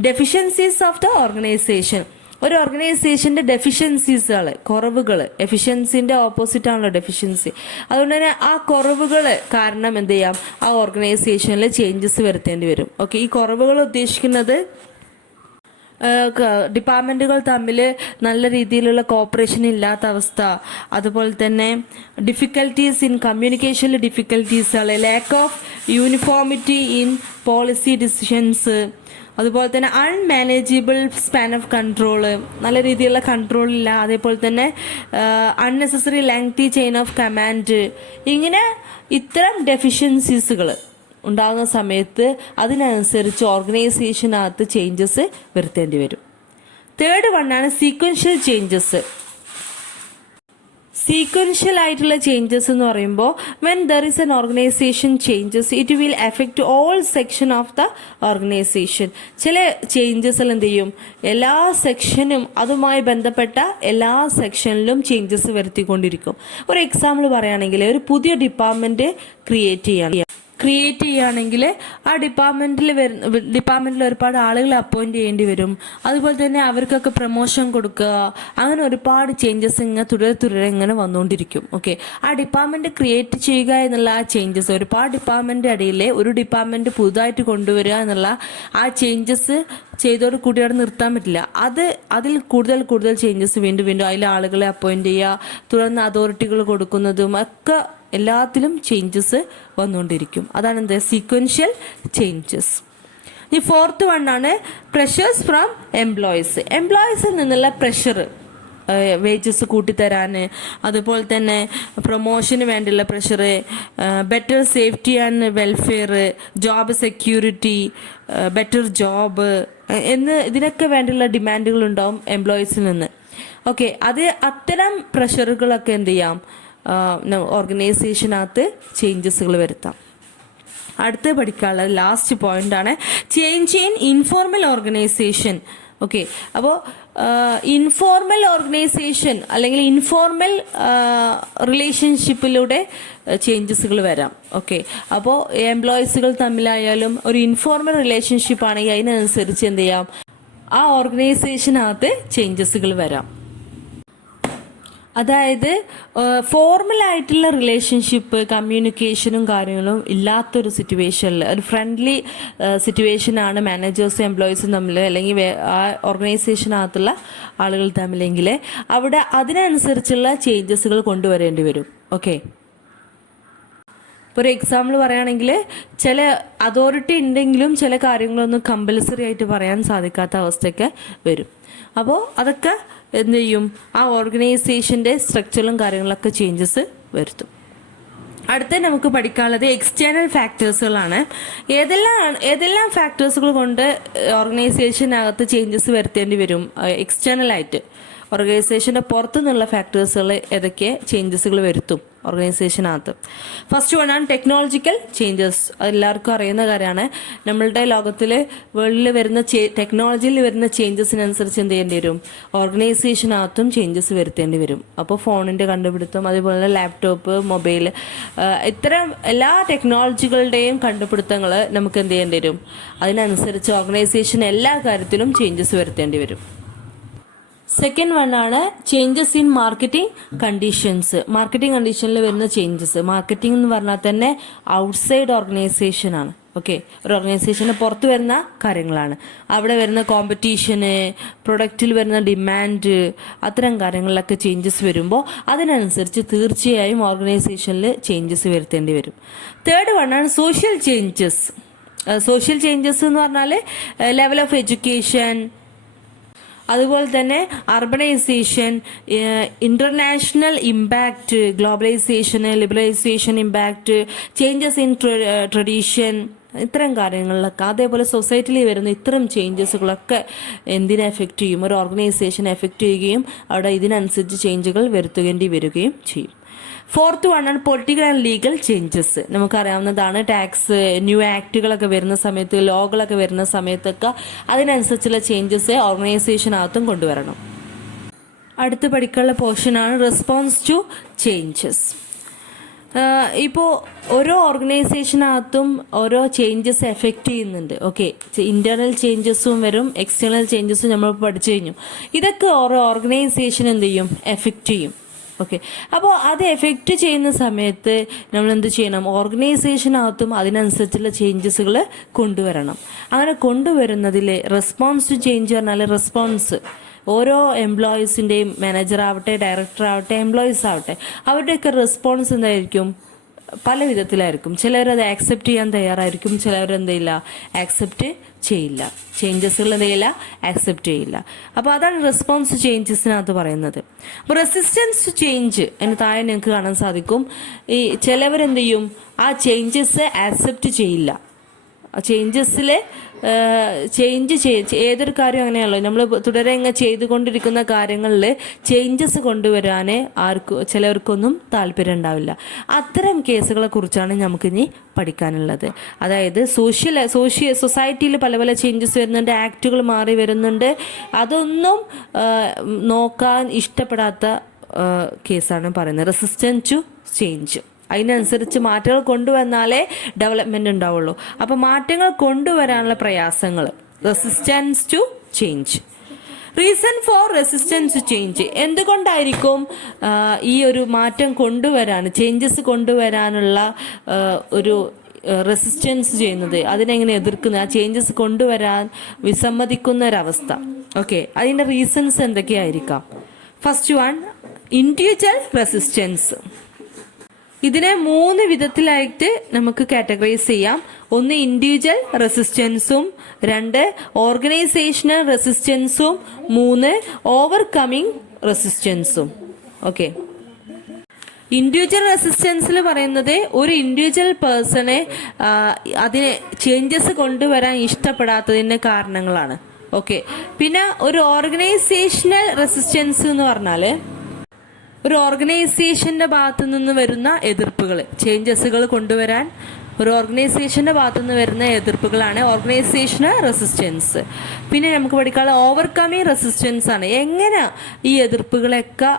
deficiencies of the organisation. ഒരു ഓർഗനൈസേഷൻ്റെ ഡെഫിഷ്യൻസീസുകൾ, കുറവുകൾ, എഫിഷ്യൻസിൻ്റെ ഓപ്പോസിറ്റ് ആണല്ലോ ഡെഫിഷ്യൻസി. അതുകൊണ്ട് തന്നെ ആ കുറവുകൾ കാരണം എന്ത് ചെയ്യാം, ആ ഓർഗനൈസേഷനിൽ ചേഞ്ചസ് വരുത്തേണ്ടി വരും. ഓക്കെ, ഈ കുറവുകൾ ഉദ്ദേശിക്കുന്നത് ഡിപ്പാർട്ട്മെൻറ്റുകൾ തമ്മിൽ നല്ല രീതിയിലുള്ള കോപ്പറേഷൻ ഇല്ലാത്ത അവസ്ഥ, അതുപോലെ തന്നെ ഡിഫിക്കൽട്ടീസ് ഇൻ കമ്മ്യൂണിക്കേഷനിൽ ഡിഫിക്കൽട്ടീസുകൾ, lack of uniformity in policy decisions, അതുപോലെ തന്നെ അൺമാനേജബിൾ സ്പാൻ ഓഫ് കൺട്രോള്, നല്ല രീതിയിലുള്ള കൺട്രോൾ ഇല്ല, അതേപോലെ തന്നെ unnecessary lengthy chain of command. ഇങ്ങനെ ഇത്തരം ഡെഫിഷ്യൻസീസുകൾ ഉണ്ടാകുന്ന സമയത്ത് അതിനനുസരിച്ച് ഓർഗനൈസേഷനകത്ത് ചേഞ്ചസ് വരുത്തേണ്ടി വരും. തേർഡ് വണ്ണാണ് സീക്വൻഷ്യൽ ചേഞ്ചസ്. സീക്വൻഷ്യൽ ആയിട്ടുള്ള ചേഞ്ചസ് എന്ന് പറയുമ്പോൾ when there is an organisation changes it will effect all section of the organisation. ചില ചേഞ്ചസ് എന്ത് ചെയ്യും, എല്ലാ സെക്ഷനും അതുമായി ബന്ധപ്പെട്ട എല്ലാ സെക്ഷനിലും ചേഞ്ചസ് വരുത്തിക്കൊണ്ടിരിക്കും. ഒരു എക്സാമ്പിൾ പറയുകയാണെങ്കിൽ ഒരു പുതിയ ഡിപ്പാർട്ട്മെന്റ് ക്രിയേറ്റ് ചെയ്യുകയാണെങ്കിൽ ആ ഡിപ്പാർട്ട്മെന്റിൽ ഒരുപാട് ആളുകളെ അപ്പോയിന്റ് ചെയ്യേണ്ടി വരും. അതുപോലെ തന്നെ അവർക്കൊക്കെ പ്രൊമോഷൻ കൊടുക്കുക, അങ്ങനെ ഒരുപാട് ചേഞ്ചസ് ഇങ്ങനെ തുടരെ ഇങ്ങനെ വന്നുകൊണ്ടിരിക്കും. ഓക്കെ, ആ ഡിപ്പാർട്ട്മെന്റ് ക്രിയേറ്റ് ചെയ്യുക എന്നുള്ള ആ ചേഞ്ചസ്, ഒരുപാട് ഡിപ്പാർട്ട്മെന്റ് ഇടയിൽ ഒരു ഡിപ്പാർട്ട്മെന്റ് പുതുതായിട്ട് കൊണ്ടുവരിക എന്നുള്ള ആ ചേഞ്ചസ് ചെയ്തോട് കൂടി അവിടെ നിർത്താൻ പറ്റില്ല. അതിൽ കൂടുതൽ ചേഞ്ചസ് വീണ്ടും അതിൽ ആളുകളെ അപ്പോയിന്റ് ചെയ്യുക, തുടർന്ന് അതോറിറ്റികൾ കൊടുക്കുന്നതും ഒക്കെ എല്ലാത്തിലും ചേഞ്ചസ് വന്നുകൊണ്ടിരിക്കും. അതാണ് എന്താ സീക്വൻഷ്യൽ ചേഞ്ചസ്. ഈ ഫോർത്ത് വണ്ണാണ് പ്രഷേഴ്സ് ഫ്രം എംപ്ലോയീസിൽ നിന്നുള്ള പ്രഷർ, വേജസ് കൂട്ടിത്തരാൻ, അതുപോലെ തന്നെ പ്രൊമോഷന് വേണ്ടിയുള്ള pressure, better safety and welfare, job security, better job ഇതിനൊക്കെ വേണ്ടിയുള്ള ഡിമാൻഡുകളുണ്ടാവും എംപ്ലോയീസിൽ നിന്ന്. ഓക്കെ, അത്തരം പ്രഷറുകളൊക്കെ എന്ത് ചെയ്യാം, ഓർഗനൈസേഷനകത്ത് ചേഞ്ചസുകൾ വരുത്താം. അടുത്ത് പഠിക്കാനുള്ള ലാസ്റ്റ് പോയിന്റാണ് change in informal organisation. Okay, അപ്പോൾ ഇൻഫോർമൽ ഓർഗനൈസേഷൻ അല്ലെങ്കിൽ ഇൻഫോർമൽ റിലേഷൻഷിപ്പിലൂടെ ചേഞ്ചസുകൾ വരാം. ഓക്കെ, അപ്പോൾ എംപ്ലോയീസുകൾ തമ്മിലായാലും ഒരു ഇൻഫോർമൽ റിലേഷൻഷിപ്പ് ആണെങ്കിൽ അതിനനുസരിച്ച് എന്ത് ചെയ്യാം, ആ ഓർഗനൈസേഷനകത്ത് ചേഞ്ചസുകൾ വരാം. അതായത് ഫോർമലായിട്ടുള്ള റിലേഷൻഷിപ്പ്, കമ്മ്യൂണിക്കേഷനും കാര്യങ്ങളും ഇല്ലാത്തൊരു സിറ്റുവേഷനിൽ, ഒരു ഫ്രണ്ട്ലി സിറ്റുവേഷനാണ് മാനേജേഴ്സും എംപ്ലോയീസും തമ്മിൽ അല്ലെങ്കിൽ ആ ഓർഗനൈസേഷനകത്തുള്ള ആളുകൾ തമ്മിലെങ്കിൽ അവിടെ അതിനനുസരിച്ചുള്ള ചേഞ്ചസുകൾ കൊണ്ടുവരേണ്ടി വരും. ഓക്കെ, ഇപ്പോൾ ഒരു എക്സാമ്പിൾ പറയുകയാണെങ്കിൽ ചില അതോറിറ്റി ഉണ്ടെങ്കിലും ചില കാര്യങ്ങളൊന്നും കമ്പൽസറി ആയിട്ട് പറയാൻ സാധിക്കാത്ത അവസ്ഥയൊക്കെ വരും. അപ്പോൾ അതൊക്കെ എന്ത് ചെയ്യും, ആ ഓർഗനൈസേഷൻ്റെ സ്ട്രക്ചറിലും കാര്യങ്ങളിലൊക്കെ ചേഞ്ചസ് വരുത്തും. അടുത്ത നമുക്ക് പഠിക്കാനുള്ളത് എക്സ്റ്റേണൽ ഫാക്ടേഴ്സുകളാണ്. ഏതെല്ലാം ഫാക്ടേഴ്സുകൾ കൊണ്ട് ഓർഗനൈസേഷനകത്ത് ചേഞ്ചസ് വരുത്തേണ്ടി വരും എക്സ്റ്റേണലായിട്ട്, ഓർഗനൈസേഷൻ്റെ പുറത്തു നിന്നുള്ള ഫാക്ടേഴ്സുകൾ ഏതൊക്കെ ചേഞ്ചസുകൾ വരുത്തും ഓർഗനൈസേഷനകത്ത്. ഫസ്റ്റ് വൺ ആണ് ടെക്നോളജിക്കൽ ചേഞ്ചസ്. എല്ലാവർക്കും അറിയുന്ന കാര്യമാണ്. നമ്മളുടെ ലോകത്തിൽ വേൾഡിൽ വരുന്ന ടെക്നോളജിയിൽ വരുന്ന ചേഞ്ചസിനനുസരിച്ച് എന്ത് ചെയ്യേണ്ടി വരും, ഓർഗനൈസേഷനകത്തും ചേഞ്ചസ് വരുത്തേണ്ടി വരും. അപ്പോൾ ഫോണിൻ്റെ കണ്ടുപിടുത്തം, അതുപോലെ ലാപ്ടോപ്പ്, മൊബൈൽ, ഇത്തരം എല്ലാ ടെക്നോളജികളുടെയും കണ്ടുപിടുത്തങ്ങൾ നമുക്ക് എന്ത് ചെയ്യേണ്ടി വരും, അതിനനുസരിച്ച് ഓർഗനൈസേഷൻ എല്ലാ കാര്യത്തിലും ചേഞ്ചസ് വരുത്തേണ്ടി വരും. സെക്കൻഡ് വൺ ആണ് changes in marketing conditions. Marketing കണ്ടീഷനിൽ വരുന്ന ചേഞ്ചസ്. മാർക്കറ്റിംഗ് എന്ന് പറഞ്ഞാൽ തന്നെ ഔട്ട്സൈഡ് ഓർഗനൈസേഷൻ ആണ്. ഓക്കെ, ഒരു ഓർഗനൈസേഷന് പുറത്ത് വരുന്ന കാര്യങ്ങളാണ്. അവിടെ വരുന്ന കോമ്പറ്റീഷന്, പ്രൊഡക്റ്റിൽ വരുന്ന ഡിമാൻഡ്, അത്തരം കാര്യങ്ങളിലൊക്കെ ചേഞ്ചസ് വരുമ്പോൾ അതിനനുസരിച്ച് തീർച്ചയായും ഓർഗനൈസേഷനിൽ ചേഞ്ചസ് വരുത്തേണ്ടി വരും. തേർഡ് വൺ ആണ് സോഷ്യൽ ചേഞ്ചസ്. സോഷ്യൽ ചേഞ്ചസ് എന്ന് പറഞ്ഞാൽ ലെവൽ ഓഫ് എഡ്യൂക്കേഷൻ, അതുപോലെ തന്നെ urbanisation, international impact, globalisation, liberalisation impact, changes in tradition, ഇത്തരം കാര്യങ്ങളിലൊക്കെ, അതേപോലെ സൊസൈറ്റിയിൽ വരുന്ന ഇത്തരം ചേഞ്ചസുകളൊക്കെ എന്തിനെ എഫക്റ്റ് ചെയ്യും, ഒരു ഓർഗനൈസേഷനെ എഫക്റ്റ് ചെയ്യുകയും അവിടെ ഇതിനനുസരിച്ച് ചേഞ്ചുകൾ വരുത്തേണ്ടി വരികയും ചെയ്യും. ഫോർത്ത് വൺ ആണ് പൊളിറ്റിക്കൽ ആൻഡ് ലീഗൽ ചേഞ്ചസ്. നമുക്കറിയാവുന്നതാണ്, ടാക്സ്, ന്യൂ ആക്ടുകളൊക്കെ വരുന്ന സമയത്ത്, ലോകളൊക്കെ വരുന്ന സമയത്തൊക്കെ അതിനനുസരിച്ചുള്ള ചേഞ്ചസ് ഓർഗനൈസേഷനകത്തും കൊണ്ടുവരണം. അടുത്ത് പഠിക്കാനുള്ള പോർഷനാണ് റെസ്പോൺസ് ടു ചേഞ്ചസ്. ഇപ്പോൾ ഓരോ ഓർഗനൈസേഷനകത്തും ഓരോ ചേഞ്ചസ് എഫക്റ്റ് ചെയ്യുന്നുണ്ട്. ഓക്കെ, ഇന്റേണൽ ചേഞ്ചസും വരും, എക്സ്റ്റേണൽ ചേഞ്ചസും നമ്മൾ പഠിച്ചു കഴിഞ്ഞു. ഇതൊക്കെ ഓരോ ഓർഗനൈസേഷൻ എന്ത് ചെയ്യും, എഫക്റ്റ് ചെയ്യും. ഓക്കെ, അപ്പോൾ അത് എഫക്റ്റ് ചെയ്യുന്ന സമയത്ത് നമ്മൾ എന്ത് ചെയ്യണം, ഓർഗനൈസേഷനകത്തും അതിനനുസരിച്ചുള്ള ചേഞ്ചസുകൾ കൊണ്ടുവരണം. അങ്ങനെ കൊണ്ടുവരുന്നതിൽ റെസ്പോൺസ് ടു ചേഞ്ച് പറഞ്ഞാൽ റെസ്പോൺസ് ഓരോ എംപ്ലോയീസിൻ്റെയും, മാനേജർ ആവട്ടെ, ഡയറക്ടർ ആവട്ടെ, എംപ്ലോയീസ് ആവട്ടെ, അവരുടെയൊക്കെ റെസ്പോൺസ് എന്തായിരിക്കും, പല വിധത്തിലായിരിക്കും. ചിലവരത് ആക്സെപ്റ്റ് ചെയ്യാൻ തയ്യാറായിരിക്കും, ചിലവരെന്തില്ല ആക്സെപ്റ്റ് ചെയ്യില്ല, ചേഞ്ചസുകൾ എന്തെയില്ല ആക്സെപ്റ്റ് ചെയ്യില്ല. അപ്പോൾ അതാണ് റെസ്പോൺസ് ചേഞ്ചസിനകത്ത് പറയുന്നത്. അപ്പോൾ റെസിസ്റ്റൻസ് ടു ചേഞ്ച് അതിന് താഴെ നിങ്ങൾക്ക് കാണാൻ സാധിക്കും. ഈ ചിലവരെന്ത് ചെയ്യും, ആ ചേഞ്ചസ് ആക്സെപ്റ്റ് ചെയ്യില്ല. ചേഞ്ചസിൽ ഏതൊരു കാര്യം അങ്ങനെയാണല്ലോ, നമ്മൾ തുടരെ ഇങ്ങനെ ചെയ്തുകൊണ്ടിരിക്കുന്ന കാര്യങ്ങളിൽ ചേഞ്ചസ് കൊണ്ടുവരാൻ ചിലവർക്കൊന്നും താല്പര്യം ഉണ്ടാവില്ല. അത്തരം കേസുകളെ കുറിച്ചാണ് നമുക്കിനി പഠിക്കാനുള്ളത്. അതായത് സൊസൈറ്റിയിൽ പല പല ചേഞ്ചസ് വരുന്നുണ്ട്, ആക്റ്റുകൾ മാറി വരുന്നുണ്ട്, അതൊന്നും നോക്കാൻ ഇഷ്ടപ്പെടാത്ത കേസാണ് പറയുന്നത് റെസിസ്റ്റൻസ് ടു ചേഞ്ച്. അതിനനുസരിച്ച് മാറ്റങ്ങൾ കൊണ്ടുവന്നാലേ ഡെവലപ്മെന്റ് ഉണ്ടാവുള്ളൂ. അപ്പോൾ മാറ്റങ്ങൾ കൊണ്ടുവരാനുള്ള പ്രയാസങ്ങൾ, resistance to change. Reason for resistance to change, എന്തുകൊണ്ടായിരിക്കും ഈ ഒരു മാറ്റം കൊണ്ടുവരാൻ, ചേഞ്ചസ് കൊണ്ടുവരാനുള്ള ഒരു റെസിസ്റ്റൻസ് ചെയ്യുന്നത്, അതിനെങ്ങനെ എതിർക്കുന്നത്, ആ ചേഞ്ചസ് കൊണ്ടുവരാൻ വിസമ്മതിക്കുന്ന ഒരവസ്ഥ. ഓക്കെ, അതിൻ്റെ റീസൺസ് എന്തൊക്കെയായിരിക്കാം? First one, individual resistance. ഇതിനെ 3 വിധത്തിലായിട്ട് നമുക്ക് കാറ്റഗറൈസ് ചെയ്യാം. ഒന്ന് ഇൻഡിവിജ്വൽ റെസിസ്റ്റൻസും, 2 ഓർഗനൈസേഷണൽ റെസിസ്റ്റൻസും, 3 ഓവർകമ്മിങ് റെസിസ്റ്റൻസും. ഓക്കെ, ഇൻഡിവിജ്വൽ റെസിസ്റ്റൻസിൽ പറയുന്നത് ഒരു ഇൻഡിവിജ്വൽ പേഴ്സണെ അതിനെ ചേഞ്ചസ് കൊണ്ടുവരാൻ ഇഷ്ടപ്പെടാത്തതിൻ്റെ കാരണങ്ങളാണ്. ഓക്കെ, പിന്നെ ഒരു ഓർഗനൈസേഷണൽ റെസിസ്റ്റൻസ് എന്ന് പറഞ്ഞാൽ ഒരു ഓർഗനൈസേഷൻ്റെ ഭാഗത്തു നിന്ന് വരുന്ന എതിർപ്പുകൾ, ചേഞ്ചസുകൾ കൊണ്ടുവരാൻ ഒരു ഓർഗനൈസേഷൻ്റെ ഭാഗത്തു നിന്ന് വരുന്ന എതിർപ്പുകളാണ് ഓർഗനൈസേഷണൽ റെസിസ്റ്റൻസ്. പിന്നെ നമുക്ക് പഠിക്കാനുള്ള ഓവർകമ്മിങ് റെസിസ്റ്റൻസ് ആണ്. എങ്ങനെ ഈ എതിർപ്പുകളൊക്കെ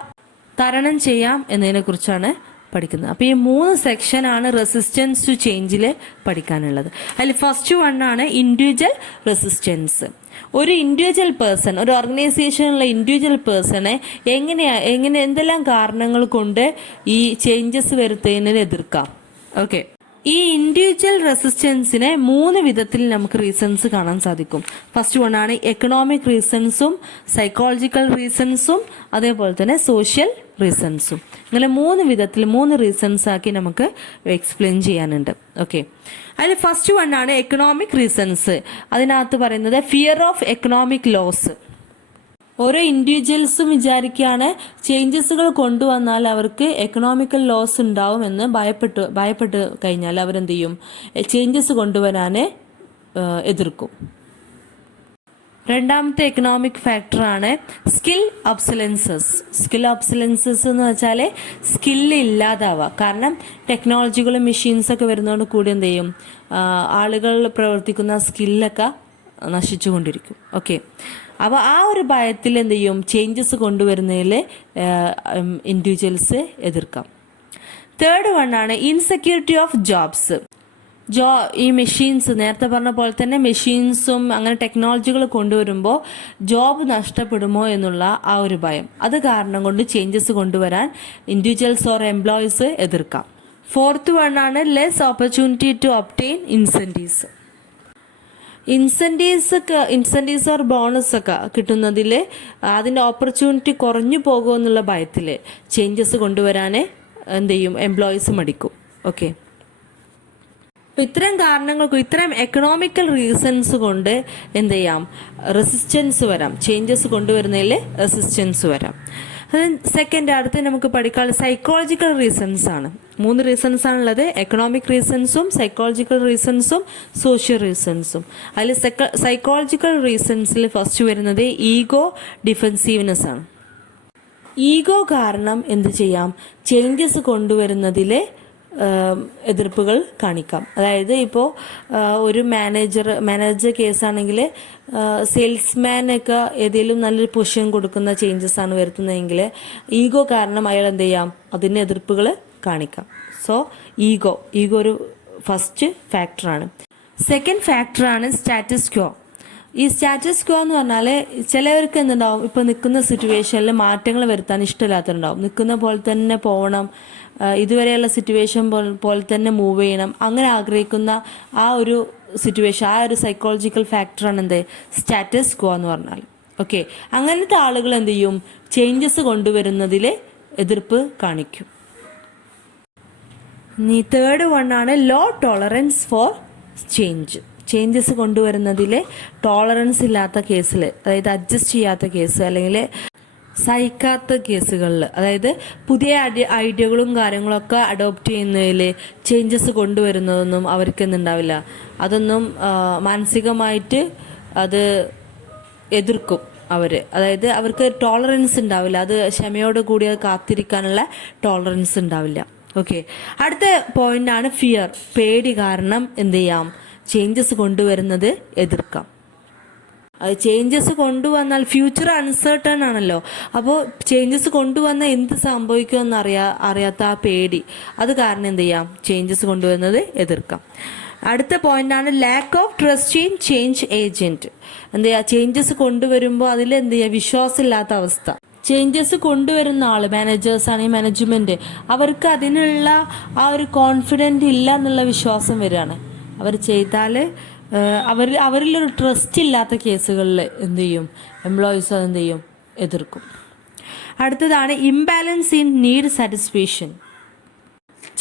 തരണം ചെയ്യാം എന്നതിനെ കുറിച്ചാണ് പഠിക്കുന്നത്. അപ്പോൾ ഈ 3 സെക്ഷനാണ് റെസിസ്റ്റൻസ് ടു ചേഞ്ചിൽ പഠിക്കാനുള്ളത്. അതിൽ ഫസ്റ്റ് വണ്ണാണ് ഇൻഡിവിജ്വൽ റെസിസ്റ്റൻസ്. ഒരു ഇൻഡിവിജ്വൽ പേഴ്സൺ, ഒരു ഓർഗനൈസേഷനിലുള്ള ഇൻഡിവിജ്വൽ പേഴ്സണെ എങ്ങനെ എന്തെല്ലാം കാരണങ്ങൾ കൊണ്ട് ഈ ചേഞ്ചസ് വരുത്തുന്നതിന് എതിർക്കാം. ഓക്കെ, ഈ ഇൻഡിവിജ്വൽ റെസിസ്റ്റൻസിനെ 3 വിധത്തിൽ നമുക്ക് റീസൺസ് കാണാൻ സാധിക്കും. ഫസ്റ്റ് വണ്ണാണ് എക്കണോമിക് റീസൺസും, സൈക്കോളജിക്കൽ റീസൺസും, അതേപോലെ തന്നെ സോഷ്യൽ റീസൺസും. ഇങ്ങനെ 3 വിധത്തിൽ 3 റീസൺസ് ആക്കി നമുക്ക് എക്സ്പ്ലെയിൻ ചെയ്യാനുണ്ട്. ഓക്കെ, അതിൽ ഫസ്റ്റ് വണ്ണാണ് എക്കണോമിക് റീസൺസ്. അതിനകത്ത് പറയുന്നത് ഫിയർ ഓഫ് എക്കണോമിക് ലോസ്. ഓരോ ഇൻഡിവിജ്വൽസും വിചാരിക്കുകയാണ് ചേഞ്ചസുകൾ കൊണ്ടുവന്നാൽ അവർക്ക് എക്കണോമിക്കൽ ലോസ് ഉണ്ടാവും എന്ന് ഭയപ്പെട്ട് കഴിഞ്ഞാൽ അവരെന്ത് ചെയ്യും, ചേഞ്ചസ് കൊണ്ടുവരാൻ എതിർക്കും. രണ്ടാമത്തെ എക്കണോമിക് ഫാക്ടറാണ് സ്കിൽ ഒബ്സലൻസസ്. സ്കിൽ ഒബ്സലൻസസ് എന്ന് വെച്ചാൽ സ്കില്ല് ഇല്ലാതാവുക. കാരണം ടെക്നോളജികളും മെഷീൻസൊക്കെ വരുന്നതോട് കൂടി എന്ത് ചെയ്യും, ആളുകൾ പ്രവർത്തിക്കുന്ന സ്കില്ലൊക്കെ നശിച്ചു കൊണ്ടിരിക്കും. ഓക്കെ, അപ്പോൾ ആ ഒരു ഭയത്തിൽ എന്ത് ചെയ്യും, ചേഞ്ചസ് കൊണ്ടുവരുന്നതിൽ ഇൻഡിവിജ്വൽസ് എതിർക്കാം. തേർഡ് വണ്ണാണ് ഇൻസെക്യൂരിറ്റി ഓഫ് ജോബ്സ്. ഈ മെഷീൻസ്, നേരത്തെ പറഞ്ഞ പോലെ തന്നെ മെഷീൻസും അങ്ങനെ ടെക്നോളജികൾ കൊണ്ടുവരുമ്പോൾ ജോബ് നഷ്ടപ്പെടുമോ എന്നുള്ള ആ ഒരു ഭയം, അത് കാരണം കൊണ്ട് ചേഞ്ചസ് കൊണ്ടുവരാൻ ഇൻഡിവിജ്വൽസ് ഓർ എംപ്ലോയീസ് എതിർക്കാം. ഫോർത്ത് വണ്ണാണ് less opportunity to obtain incentives. Incentives or bonus ഒക്കെ കിട്ടുന്നതിൽ അതിൻ്റെ ഓപ്പർച്യൂണിറ്റി കുറഞ്ഞു പോകുമെന്നുള്ള ഭയത്തിൽ ചേഞ്ചസ് കൊണ്ടുവരാൻ എന്ത് ചെയ്യും, എംപ്ലോയീസ് മടിക്കും. ഓക്കെ, അപ്പോൾ ഇത്തരം കാരണങ്ങൾക്ക്, ഇത്തരം എക്കണോമിക്കൽ റീസൺസ് കൊണ്ട് എന്ത് ചെയ്യാം, റെസിസ്റ്റൻസ് വരാം, ചേഞ്ചസ് കൊണ്ടുവരുന്നതിൽ റെസിസ്റ്റൻസ് വരാം. സെക്കൻഡ്, അടുത്ത് നമുക്ക് പഠിക്കാനുള്ള സൈക്കോളജിക്കൽ റീസൺസ് ആണ്. 3 റീസൺസ് ആണുള്ളത്, എക്കണോമിക് റീസൺസും, സൈക്കോളജിക്കൽ റീസൺസും, സോഷ്യൽ റീസൺസും. അതിൽ സൈക്കോളജിക്കൽ റീസൺസിൽ ഫസ്റ്റ് വരുന്നത് ഈഗോ ഡിഫെൻസീവ്നെസ് ആണ്. ഈഗോ കാരണം എന്ത് ചെയ്യാം, ചേഞ്ചസ് കൊണ്ടുവരുന്നതിൽ എതിർപ്പുകൾ കാണിക്കാം. അതായത് ഇപ്പോൾ ഒരു മാനേജർ കേസാണെങ്കിൽ സെയിൽസ്മാനൊക്കെ ഏതെങ്കിലും നല്ലൊരു പൊസിഷൻ കൊടുക്കുന്ന ചേഞ്ചസ് ആണ് വരുത്തുന്നതെങ്കിൽ ഈഗോ കാരണം അയാൾ എന്ത് ചെയ്യാം, അതിന് എതിർപ്പുകൾ കാണിക്കാം. സോ ഈഗോ ഒരു ഫസ്റ്റ് ഫാക്ടറാണ്. സെക്കൻഡ് ഫാക്ടറാണ് സ്റ്റാറ്റസ് ക്വോ. ഈ സ്റ്റാറ്റസ് ക്വോ എന്ന് പറഞ്ഞാൽ ചിലവർക്ക് എന്തുണ്ടാവും, ഇപ്പോൾ നിൽക്കുന്ന സിറ്റുവേഷനിൽ മാറ്റങ്ങൾ വരുത്താൻ ഇഷ്ടമില്ലാത്തതുണ്ടാവും. നിൽക്കുന്ന പോലെ തന്നെ പോകണം, ഇതുവരെയുള്ള സിറ്റുവേഷൻ പോലെ തന്നെ മൂവ് ചെയ്യണം, അങ്ങനെ ആഗ്രഹിക്കുന്ന ആ ഒരു സിറ്റുവേഷൻ, ആ ഒരു സൈക്കോളജിക്കൽ ഫാക്ടറാണ് എന്ത്, സ്റ്റാറ്റസ് ക്വോ എന്ന് പറഞ്ഞാൽ. ഓക്കെ, അങ്ങനത്തെ ആളുകൾ എന്ത് ചെയ്യും, ചേഞ്ചസ് കൊണ്ടുവരുന്നതിൽ എതിർപ്പ് കാണിക്കും. ഇനി തേർഡ് വണ്ണാണ് ലോ ടോളറൻസ് ഫോർ ചേഞ്ചസ് കൊണ്ടുവരുന്നതിൽ ടോളറൻസ് ഇല്ലാത്ത കേസിൽ, അതായത് അഡ്ജസ്റ്റ് ചെയ്യാത്ത കേസ് അല്ലെങ്കിൽ സഹിക്കാത്ത കേസുകളിൽ, അതായത് പുതിയ ഐഡിയകളും കാര്യങ്ങളൊക്കെ അഡോപ്റ്റ് ചെയ്യുന്നതിൽ ചേഞ്ചസ് കൊണ്ടുവരുന്നതൊന്നും അവർക്ക് എന്തുണ്ടാവില്ല, അതൊന്നും മാനസികമായിട്ട് അത് എതിർക്കും അവർ. അതായത് അവർക്ക് ടോളറൻസ് ഉണ്ടാവില്ല, അത് ക്ഷമയോട് കൂടി അത് കാത്തിരിക്കാനുള്ള ടോളറൻസ് ഉണ്ടാവില്ല. ഓക്കെ, അടുത്ത പോയിന്റാണ് ഫിയർ. പേടി കാരണം എന്ത് ചെയ്യാം, ചേഞ്ചസ് കൊണ്ടുവരുന്നത് എതിർക്കാം. ചേഞ്ചസ് കൊണ്ടുവന്നാൽ ഫ്യൂച്ചർ അൺസർട്ടൺ ആണല്ലോ, അപ്പോൾ ചേഞ്ചസ് കൊണ്ടുവന്നാൽ എന്ത് സംഭവിക്കുമെന്ന് അറിയാത്ത ആ പേടി, അത് കാരണം എന്ത് ചെയ്യാം, ചേഞ്ചസ് കൊണ്ടുവരുന്നത് എതിർക്കാം. അടുത്ത പോയിന്റാണ് lack of trust in change agent. എന്ത് ചെയ്യുക, ചേഞ്ചസ് കൊണ്ടുവരുമ്പോൾ അതിൽ എന്ത് ചെയ്യുക, വിശ്വാസമില്ലാത്ത അവസ്ഥ. ചേഞ്ചസ് കൊണ്ടുവരുന്ന ആൾ, മാനേജേഴ്സ് ആണെങ്കിൽ മാനേജ്മെന്റ്, അവർക്ക് അതിനുള്ള ആ ഒരു കോൺഫിഡൻറ്റ് ഇല്ല എന്നുള്ള വിശ്വാസം വരികയാണ്. അവർ ചെയ്താൽ അവരിലൊരു ട്രസ്റ്റ് ഇല്ലാത്ത കേസുകളിൽ എന്ത് ചെയ്യും, എംപ്ലോയീസ് അതെന്ത് ചെയ്യും, എതിർക്കും. അടുത്തതാണ് ഇംബാലൻസ് ഇൻ നീഡ് സാറ്റിസ്ഫാക്ഷൻ.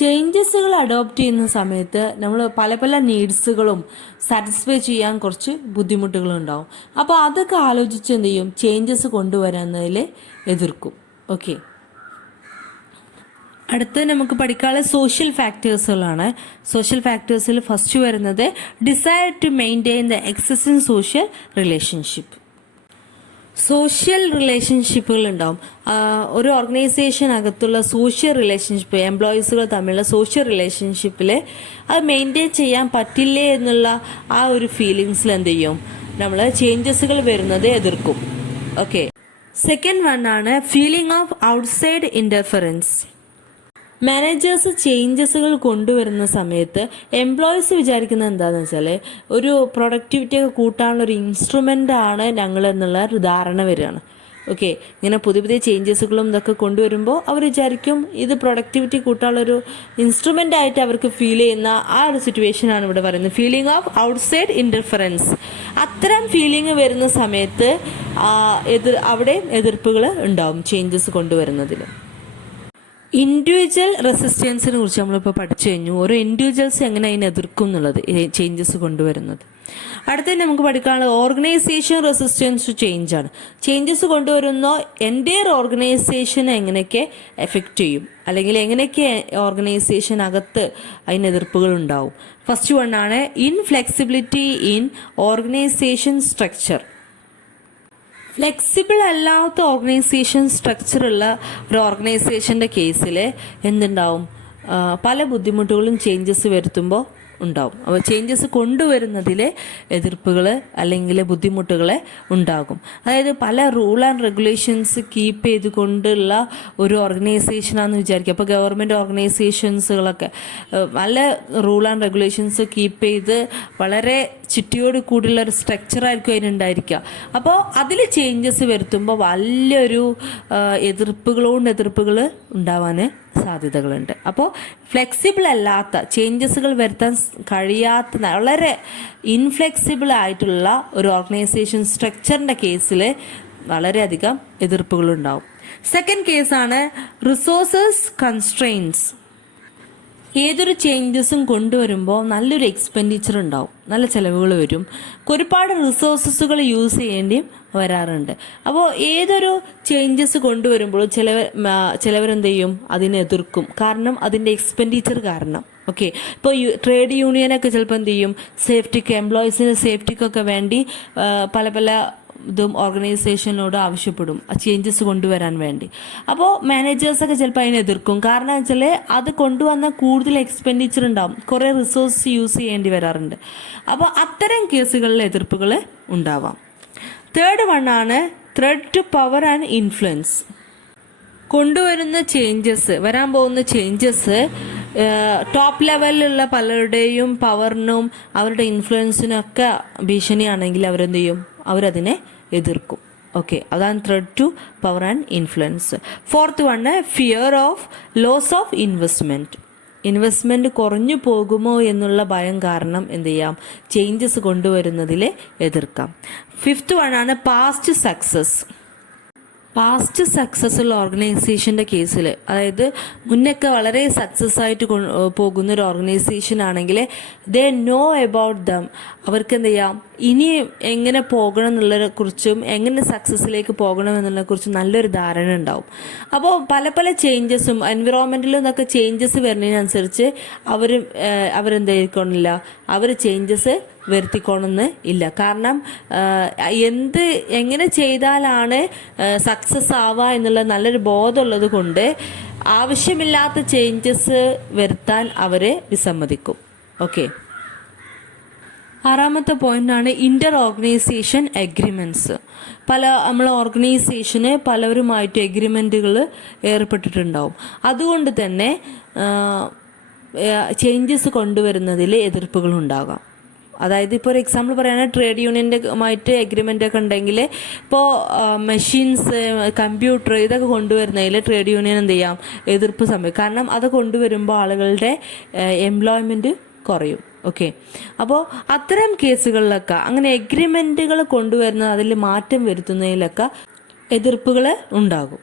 ചേഞ്ചസുകൾ അഡോപ്റ്റ് ചെയ്യുന്ന സമയത്ത് നമ്മൾ പല പല നീഡ്സുകളും സാറ്റിസ്ഫൈ ചെയ്യാൻ കുറച്ച് ബുദ്ധിമുട്ടുകളുണ്ടാവും. അപ്പോൾ അതൊക്കെ ആലോചിച്ച് എന്ത് ചെയ്യും, ചേഞ്ചസ് കൊണ്ടുവരുന്നതിൽ എതിർക്കും. ഓക്കെ, അടുത്ത് നമുക്ക് പഠിക്കാനുള്ള സോഷ്യൽ ഫാക്ടേഴ്സുകളാണ്. സോഷ്യൽ ഫാക്ടേഴ്സിൽ ഫസ്റ്റ് വരുന്നത് desire to maintain the existing social relationship. Social റിലേഷൻഷിപ്പുകൾ ഉണ്ടാവും. ഒരു ഓർഗനൈസേഷനകത്തുള്ള സോഷ്യൽ റിലേഷൻഷിപ്പ്, എംപ്ലോയീസുകൾ തമ്മിലുള്ള സോഷ്യൽ റിലേഷൻഷിപ്പിൽ അത് മെയിൻറ്റെയിൻ ചെയ്യാൻ പറ്റില്ലേ എന്നുള്ള ആ ഒരു ഫീലിങ്സിൽ എന്ത് ചെയ്യും, നമ്മൾ ചേഞ്ചസുകൾ വരുന്നത് എതിർക്കും. ഓക്കെ, സെക്കൻഡ് വൺ ആണ് feeling of outside interference. Managers ചേഞ്ചസുകൾ കൊണ്ടുവരുന്ന സമയത്ത് എംപ്ലോയീസ് വിചാരിക്കുന്നത് എന്താണെന്ന് വെച്ചാൽ ഒരു പ്രൊഡക്ടിവിറ്റി ഒക്കെ കൂട്ടാനുള്ള ഒരു ഇൻസ്ട്രുമെൻ്റ് ആണ് ഞങ്ങൾ എന്നുള്ള ഒരു ധാരണ വരികയാണ്. ഓക്കെ, ഇങ്ങനെ പുതിയ പുതിയ ചേഞ്ചസുകളും ഇതൊക്കെ കൊണ്ടുവരുമ്പോൾ അവർ വിചാരിക്കും ഇത് പ്രൊഡക്ടിവിറ്റി കൂട്ടാനുള്ളൊരു ഇൻസ്ട്രുമെൻ്റ് ആയിട്ട് അവർക്ക് ഫീൽ ചെയ്യുന്ന ആ ഒരു സിറ്റുവേഷനാണ് ഇവിടെ പറയുന്നത്, ഫീലിംഗ് ഓഫ് ഔട്ട്സൈഡ് ഇൻ്റർഫറൻസ്. അത്തരം ഫീലിംഗ് വരുന്ന സമയത്ത് അവിടെ എതിർപ്പുകൾ ഉണ്ടാവും ചേഞ്ചസ് കൊണ്ടുവരുന്നതിൽ. ഇൻഡിവിജ്വൽ റെസിസ്റ്റൻസിനെ കുറിച്ച് നമ്മളിപ്പോൾ പഠിച്ചു കഴിഞ്ഞു. ഓരോ ഇൻഡിവിജ്വൽസ് എങ്ങനെ അതിനെ എതിർക്കും എന്നുള്ളത് ചേഞ്ചസ് കൊണ്ടുവരുന്നത്. അടുത്തത് നമുക്ക് പഠിക്കാനുള്ളത് ഓർഗനൈസേഷൻ റെസിസ്റ്റൻസ് ടു ചേഞ്ച് ആണ്. ചേഞ്ചസ് കൊണ്ടുവരുന്ന എൻ്റയർ ഓർഗനൈസേഷനെ എങ്ങനെയൊക്കെ എഫക്റ്റ് ചെയ്യും, അല്ലെങ്കിൽ എങ്ങനെയൊക്കെ ഓർഗനൈസേഷനകത്ത് അതിന് എതിർപ്പുകൾ ഉണ്ടാവും. ഫസ്റ്റ് വൺ ആണ് inflexibility in organisation structure. Flexible അല്ലാത്ത ഓർഗനൈസേഷൻ സ്ട്രക്ചറുള്ള ഒരു ഓർഗനൈസേഷൻ്റെ കേസിൽ എന്തുണ്ടാവും, പല ബുദ്ധിമുട്ടുകളും ചേഞ്ചസ് വരുത്തുമ്പോൾ ഉണ്ടാവും. അപ്പോൾ ചേഞ്ചസ് കൊണ്ടുവരുന്നതിൽ എതിർപ്പുകൾ അല്ലെങ്കിൽ ബുദ്ധിമുട്ടുകൾ ഉണ്ടാകും. അതായത് പല റൂൾ ആൻഡ് റെഗുലേഷൻസ് കീപ്പ് ചെയ്തുകൊണ്ടുള്ള ഒരു ഓർഗനൈസേഷനാണെന്ന് വിചാരിക്കുക. അപ്പോൾ ഗവൺമെൻറ് ഓർഗനൈസേഷൻസുകളൊക്കെ നല്ല റൂൾ ആൻഡ് റെഗുലേഷൻസ് കീപ്പ് ചെയ്ത് വളരെ ചുറ്റിയോട് കൂടിയുള്ള ഒരു സ്ട്രക്ചറായിരിക്കും അതിനുണ്ടായിരിക്കുക. അപ്പോൾ അതിൽ ചേഞ്ചസ് വരുത്തുമ്പോൾ വലിയൊരു എതിർപ്പുകൾ ഉണ്ടാവാൻ സാധ്യതകളുണ്ട്. അപ്പോൾ ഫ്ലെക്സിബിൾ അല്ലാത്ത, ചേഞ്ചസുകൾ വരുത്താൻ കഴിയാത്ത, വളരെ ഇൻഫ്ലെക്സിബിൾ ആയിട്ടുള്ള ഒരു ഓർഗനൈസേഷൻ സ്ട്രക്ചറിൻ്റെ കേസിൽ വളരെയധികം എതിർപ്പുകളുണ്ടാവും. സെക്കൻഡ് കേസാണ് റിസോഴ്സസ് കൺസ്ട്രെയിൻസ്. ഏതൊരു ചേഞ്ചസും കൊണ്ടുവരുമ്പോൾ നല്ലൊരു എക്സ്പെൻഡിച്ചർ ഉണ്ടാവും, നല്ല ചിലവുകൾ വരും, ഒരുപാട് റിസോഴ്സസുകൾ യൂസ് ചെയ്യേണ്ടിയും വരാറുണ്ട്. അപ്പോൾ ഏതൊരു ചേഞ്ചസ് കൊണ്ടുവരുമ്പോഴും ചിലവരെന്ത് ചെയ്യും, അതിനെ എതിർക്കും. കാരണം അതിൻ്റെ എക്സ്പെൻഡിച്ചർ കാരണം. ഓക്കെ, ഇപ്പോൾ ട്രേഡ് യൂണിയനൊക്കെ ചിലപ്പോൾ എന്ത് ചെയ്യും, സേഫ്റ്റിക്ക്, എംപ്ലോയീസിൻ്റെ സേഫ്റ്റിക്കൊക്കെ വേണ്ടി പല ഇതും ഓർഗനൈസേഷനോട് ആവശ്യപ്പെടും ആ ചേഞ്ചസ് കൊണ്ടുവരാൻ വേണ്ടി. അപ്പോൾ മാനേജേഴ്സൊക്കെ ചിലപ്പോൾ അതിനെ എതിർക്കും. കാരണം വെച്ചാൽ അത് കൊണ്ടുവന്നാൽ കൂടുതൽ എക്സ്പെൻഡിച്ചർ ഉണ്ടാവും, കുറേ റിസോഴ്സ് യൂസ് ചെയ്യേണ്ടി വരാറുണ്ട്. അപ്പോൾ അത്തരം കേസുകളിൽ എതിർപ്പുകൾ ഉണ്ടാവാം. തേർഡ് വൺ ആണ് threat to power and influence. കൊണ്ടുവരുന്ന ചേഞ്ചസ്, വരാൻ പോകുന്ന ചേഞ്ചസ് ടോപ്പ് ലെവലിലുള്ള പലരുടെയും പവറിനും അവരുടെ ഇൻഫ്ലുവൻസിനൊക്കെ ഭീഷണിയാണെങ്കിൽ അവരെന്ത് ചെയ്യും, അവരതിനെ എതിർക്കും. ഓക്കെ, അതാണ് threat to power and influence. Fourth one fear of loss of investment കുറഞ്ഞു പോകുമോ എന്നുള്ള ഭയം കാരണം എന്ത് ചെയ്യാം, ചേഞ്ചസ് കൊണ്ടുവരുന്നതിൽ എതിർക്കാം. ഫിഫ്ത്ത് വണ്ണാണ് പാസ്റ്റ് സക്സസ് ഉള്ള ഓർഗനൈസേഷൻ്റെ കേസിൽ, അതായത് മുന്നൊക്കെ വളരെ സക്സസ് ആയിട്ട് പോകുന്ന ഒരു ഓർഗനൈസേഷൻ ആണെങ്കിൽ ദേ നോ അബൌട്ട് ദം, അവർക്ക് എന്ത് ചെയ്യാം, ഇനി എങ്ങനെ പോകണം എന്നുള്ളതിനെ കുറിച്ചും എങ്ങനെ സക്സസ്സിലേക്ക് പോകണം എന്നുള്ളതിനെ കുറിച്ചും നല്ലൊരു ധാരണ ഉണ്ടാവും. അപ്പോൾ പല ചേഞ്ചസും എൻവിറോൺമെൻറ്റിലും നിന്നൊക്കെ ചേഞ്ചസ് വരുന്നതിനനുസരിച്ച് അവരെന്തായിരിക്കണില്ല, അവർ ചേഞ്ചസ് വരുത്തിക്കോണമെന്ന് ഇല്ല. കാരണം എങ്ങനെ ചെയ്താലാണ് സക്സസ് ആവുക എന്നുള്ള നല്ലൊരു ബോധമുള്ളത് കൊണ്ട് ആവശ്യമില്ലാത്ത ചേഞ്ചസ് വരുത്താൻ അവർ വിസമ്മതിക്കും. ഓക്കെ, ആറാമത്തെ പോയിന്റാണ് ഇന്റർ ഓർഗനൈസേഷൻ എഗ്രിമെൻറ്റ്സ്. നമ്മളെ ഓർഗനൈസേഷന് പലവരുമായിട്ട് എഗ്രിമെൻറ്റുകൾ ഏർപ്പെട്ടിട്ടുണ്ടാവും. അതുകൊണ്ട് തന്നെ ചേഞ്ചസ് കൊണ്ടുവരുന്നതിൽ എതിർപ്പുകളുണ്ടാകാം. അതായത് ഇപ്പോൾ ഒരു എക്സാമ്പിൾ പറയുകയാണെങ്കിൽ ട്രേഡ് യൂണിയൻ്റെമായിട്ട് എഗ്രിമെൻ്റ് ഒക്കെ ഉണ്ടെങ്കിൽ ഇപ്പോൾ മെഷീൻസ്, കമ്പ്യൂട്ടർ ഇതൊക്കെ കൊണ്ടുവരുന്നതിൽ ട്രേഡ് യൂണിയൻ എന്ത് ചെയ്യാം, എതിർപ്പ് സംഭവിക്കും. കാരണം അത് കൊണ്ടുവരുമ്പോൾ ആളുകളുടെ എംപ്ലോയ്മെൻറ്റ് കുറയും. ഓക്കെ, അപ്പോൾ അത്തരം കേസുകളിലൊക്കെ അങ്ങനെ എഗ്രിമെൻറ്റുകൾ കൊണ്ടുവരുന്ന അതിൽ മാറ്റം വരുത്തുന്നതിലൊക്കെ എതിർപ്പുകൾ ഉണ്ടാകും.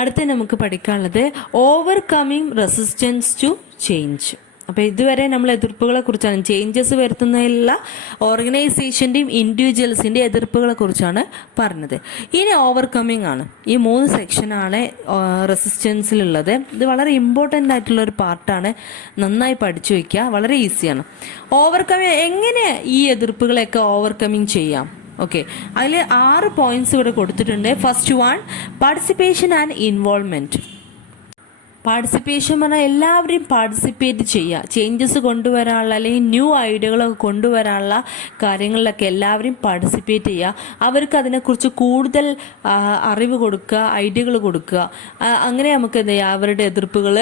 അടുത്ത നമുക്ക് പഠിക്കാനുള്ളത് ഓവർകമ്മിങ് റെസിസ്റ്റൻസ് ടു ചേഞ്ച്. അപ്പോൾ ഇതുവരെ നമ്മൾ എതിർപ്പുകളെ കുറിച്ചാണ്, ചേഞ്ചസ് വരുത്തുന്നതിലുള്ള ഓർഗനൈസേഷൻ്റെയും ഇൻഡിവിജ്വൽസിൻ്റെയും എതിർപ്പുകളെ കുറിച്ചാണ് പറഞ്ഞത്. ഇനി ഓവർകമ്മിങ് ആണ്. ഈ 3 സെക്ഷനാണ് റെസിസ്റ്റൻസിലുള്ളത്. ഇത് വളരെ ഇമ്പോർട്ടൻ്റ് ആയിട്ടുള്ള ഒരു പാർട്ടാണ്. നന്നായി പഠിച്ചു വയ്ക്കുക, വളരെ ഈസിയാണ്. ഓവർകമ്മിങ് എങ്ങനെ ഈ എതിർപ്പുകളെയൊക്കെ ഓവർകമ്മിങ് ചെയ്യാം? ഓക്കെ, അതിൽ 6 പോയിന്റ്സ് ഇവിടെ കൊടുത്തിട്ടുണ്ട്. First one, participation and involvement. Participation പറഞ്ഞാൽ എല്ലാവരെയും പാർട്ടിസിപ്പേറ്റ് ചെയ്യുക, ചേഞ്ചസ് കൊണ്ടുവരാനുള്ള അല്ലെങ്കിൽ ന്യൂ ഐഡിയകളൊക്കെ കൊണ്ടുവരാനുള്ള കാര്യങ്ങളിലൊക്കെ എല്ലാവരെയും പാർട്ടിസിപ്പേറ്റ് ചെയ്യുക. അവർക്ക് അതിനെക്കുറിച്ച് കൂടുതൽ അറിവ് കൊടുക്കുക, ഐഡിയകൾ കൊടുക്കുക. അങ്ങനെ നമുക്ക് എന്ത് ചെയ്യുക, അവരുടെ എതിർപ്പുകൾ